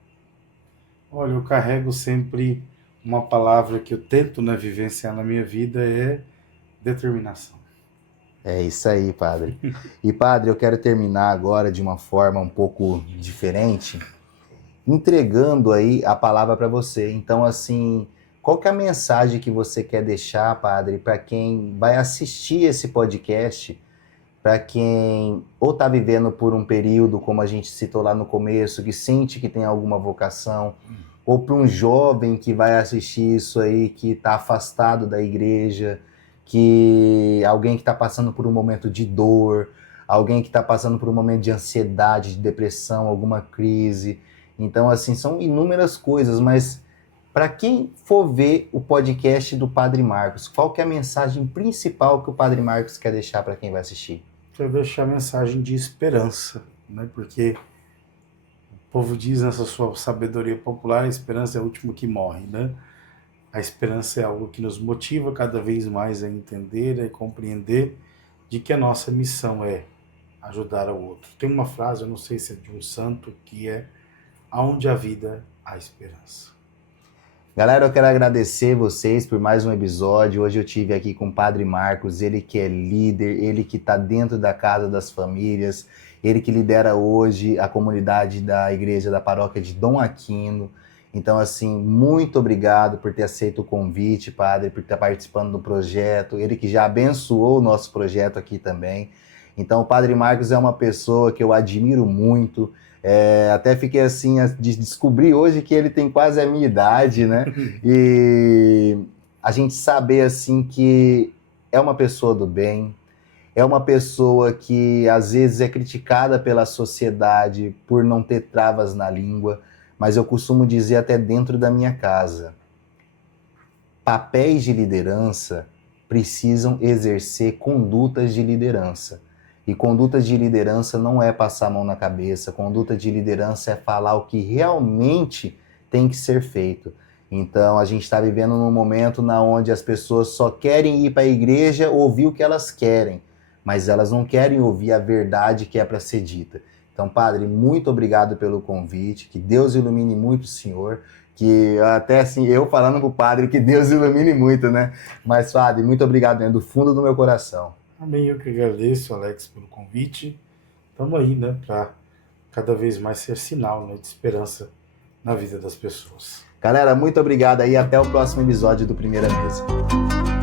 Olha, eu carrego sempre uma palavra que eu tento, né, vivenciar na minha vida, é determinação. É isso aí, padre. E padre, eu quero terminar agora de uma forma um pouco diferente, entregando aí a palavra para você. Então, assim, qual que é a mensagem que você quer deixar, padre, para quem vai assistir esse podcast, para quem ou está vivendo por um período, como a gente citou lá no começo, que sente que tem alguma vocação, ou para um jovem que vai assistir isso aí, que está afastado da igreja, que alguém que está passando por um momento de dor, alguém que está passando por um momento de ansiedade, de depressão, alguma crise. Então, assim, são inúmeras coisas, mas para quem for ver o podcast do Padre Marcos, qual que é a mensagem principal que o Padre Marcos quer deixar para quem vai assistir? Quero deixar a mensagem de esperança, né? Porque o povo diz nessa sua sabedoria popular, a esperança é o último que morre, né? A esperança é algo que nos motiva cada vez mais a entender, a compreender de que a nossa missão é ajudar ao outro. Tem uma frase, eu não sei se é de um santo, que é: aonde há vida, há esperança. Galera, eu quero agradecer vocês por mais um episódio. Hoje eu tive aqui com o Padre Marcos, ele que é líder, ele que está dentro da Casa das Famílias, ele que lidera hoje a comunidade da igreja da paróquia de Dom Aquino. Então, assim, muito obrigado por ter aceito o convite, padre, por estar participando do projeto, ele que já abençoou o nosso projeto aqui também. Então, o Padre Marcos é uma pessoa que eu admiro muito. Até fiquei assim, de descobrir hoje que ele tem quase a minha idade, né? E a gente saber assim que é uma pessoa do bem, é uma pessoa que às vezes é criticada pela sociedade por não ter travas na língua, mas eu costumo dizer até dentro da minha casa, papéis de liderança precisam exercer condutas de liderança. E condutas de liderança não é passar a mão na cabeça, conduta de liderança é falar o que realmente tem que ser feito. Então a gente está vivendo num momento onde as pessoas só querem ir para a igreja ouvir o que elas querem, mas elas não querem ouvir a verdade que é para ser dita. Então, Padre, muito obrigado pelo convite, que Deus ilumine muito o senhor, que até assim, eu falando pro Padre que Deus ilumine muito, né? Mas, Padre, muito obrigado, né? Do fundo do meu coração. Amém, eu que agradeço, Alex, pelo convite. Estamos aí, né, para cada vez mais ser sinal, né, de esperança na vida das pessoas. Galera, muito obrigado aí, até o próximo episódio do Primeira Mesa.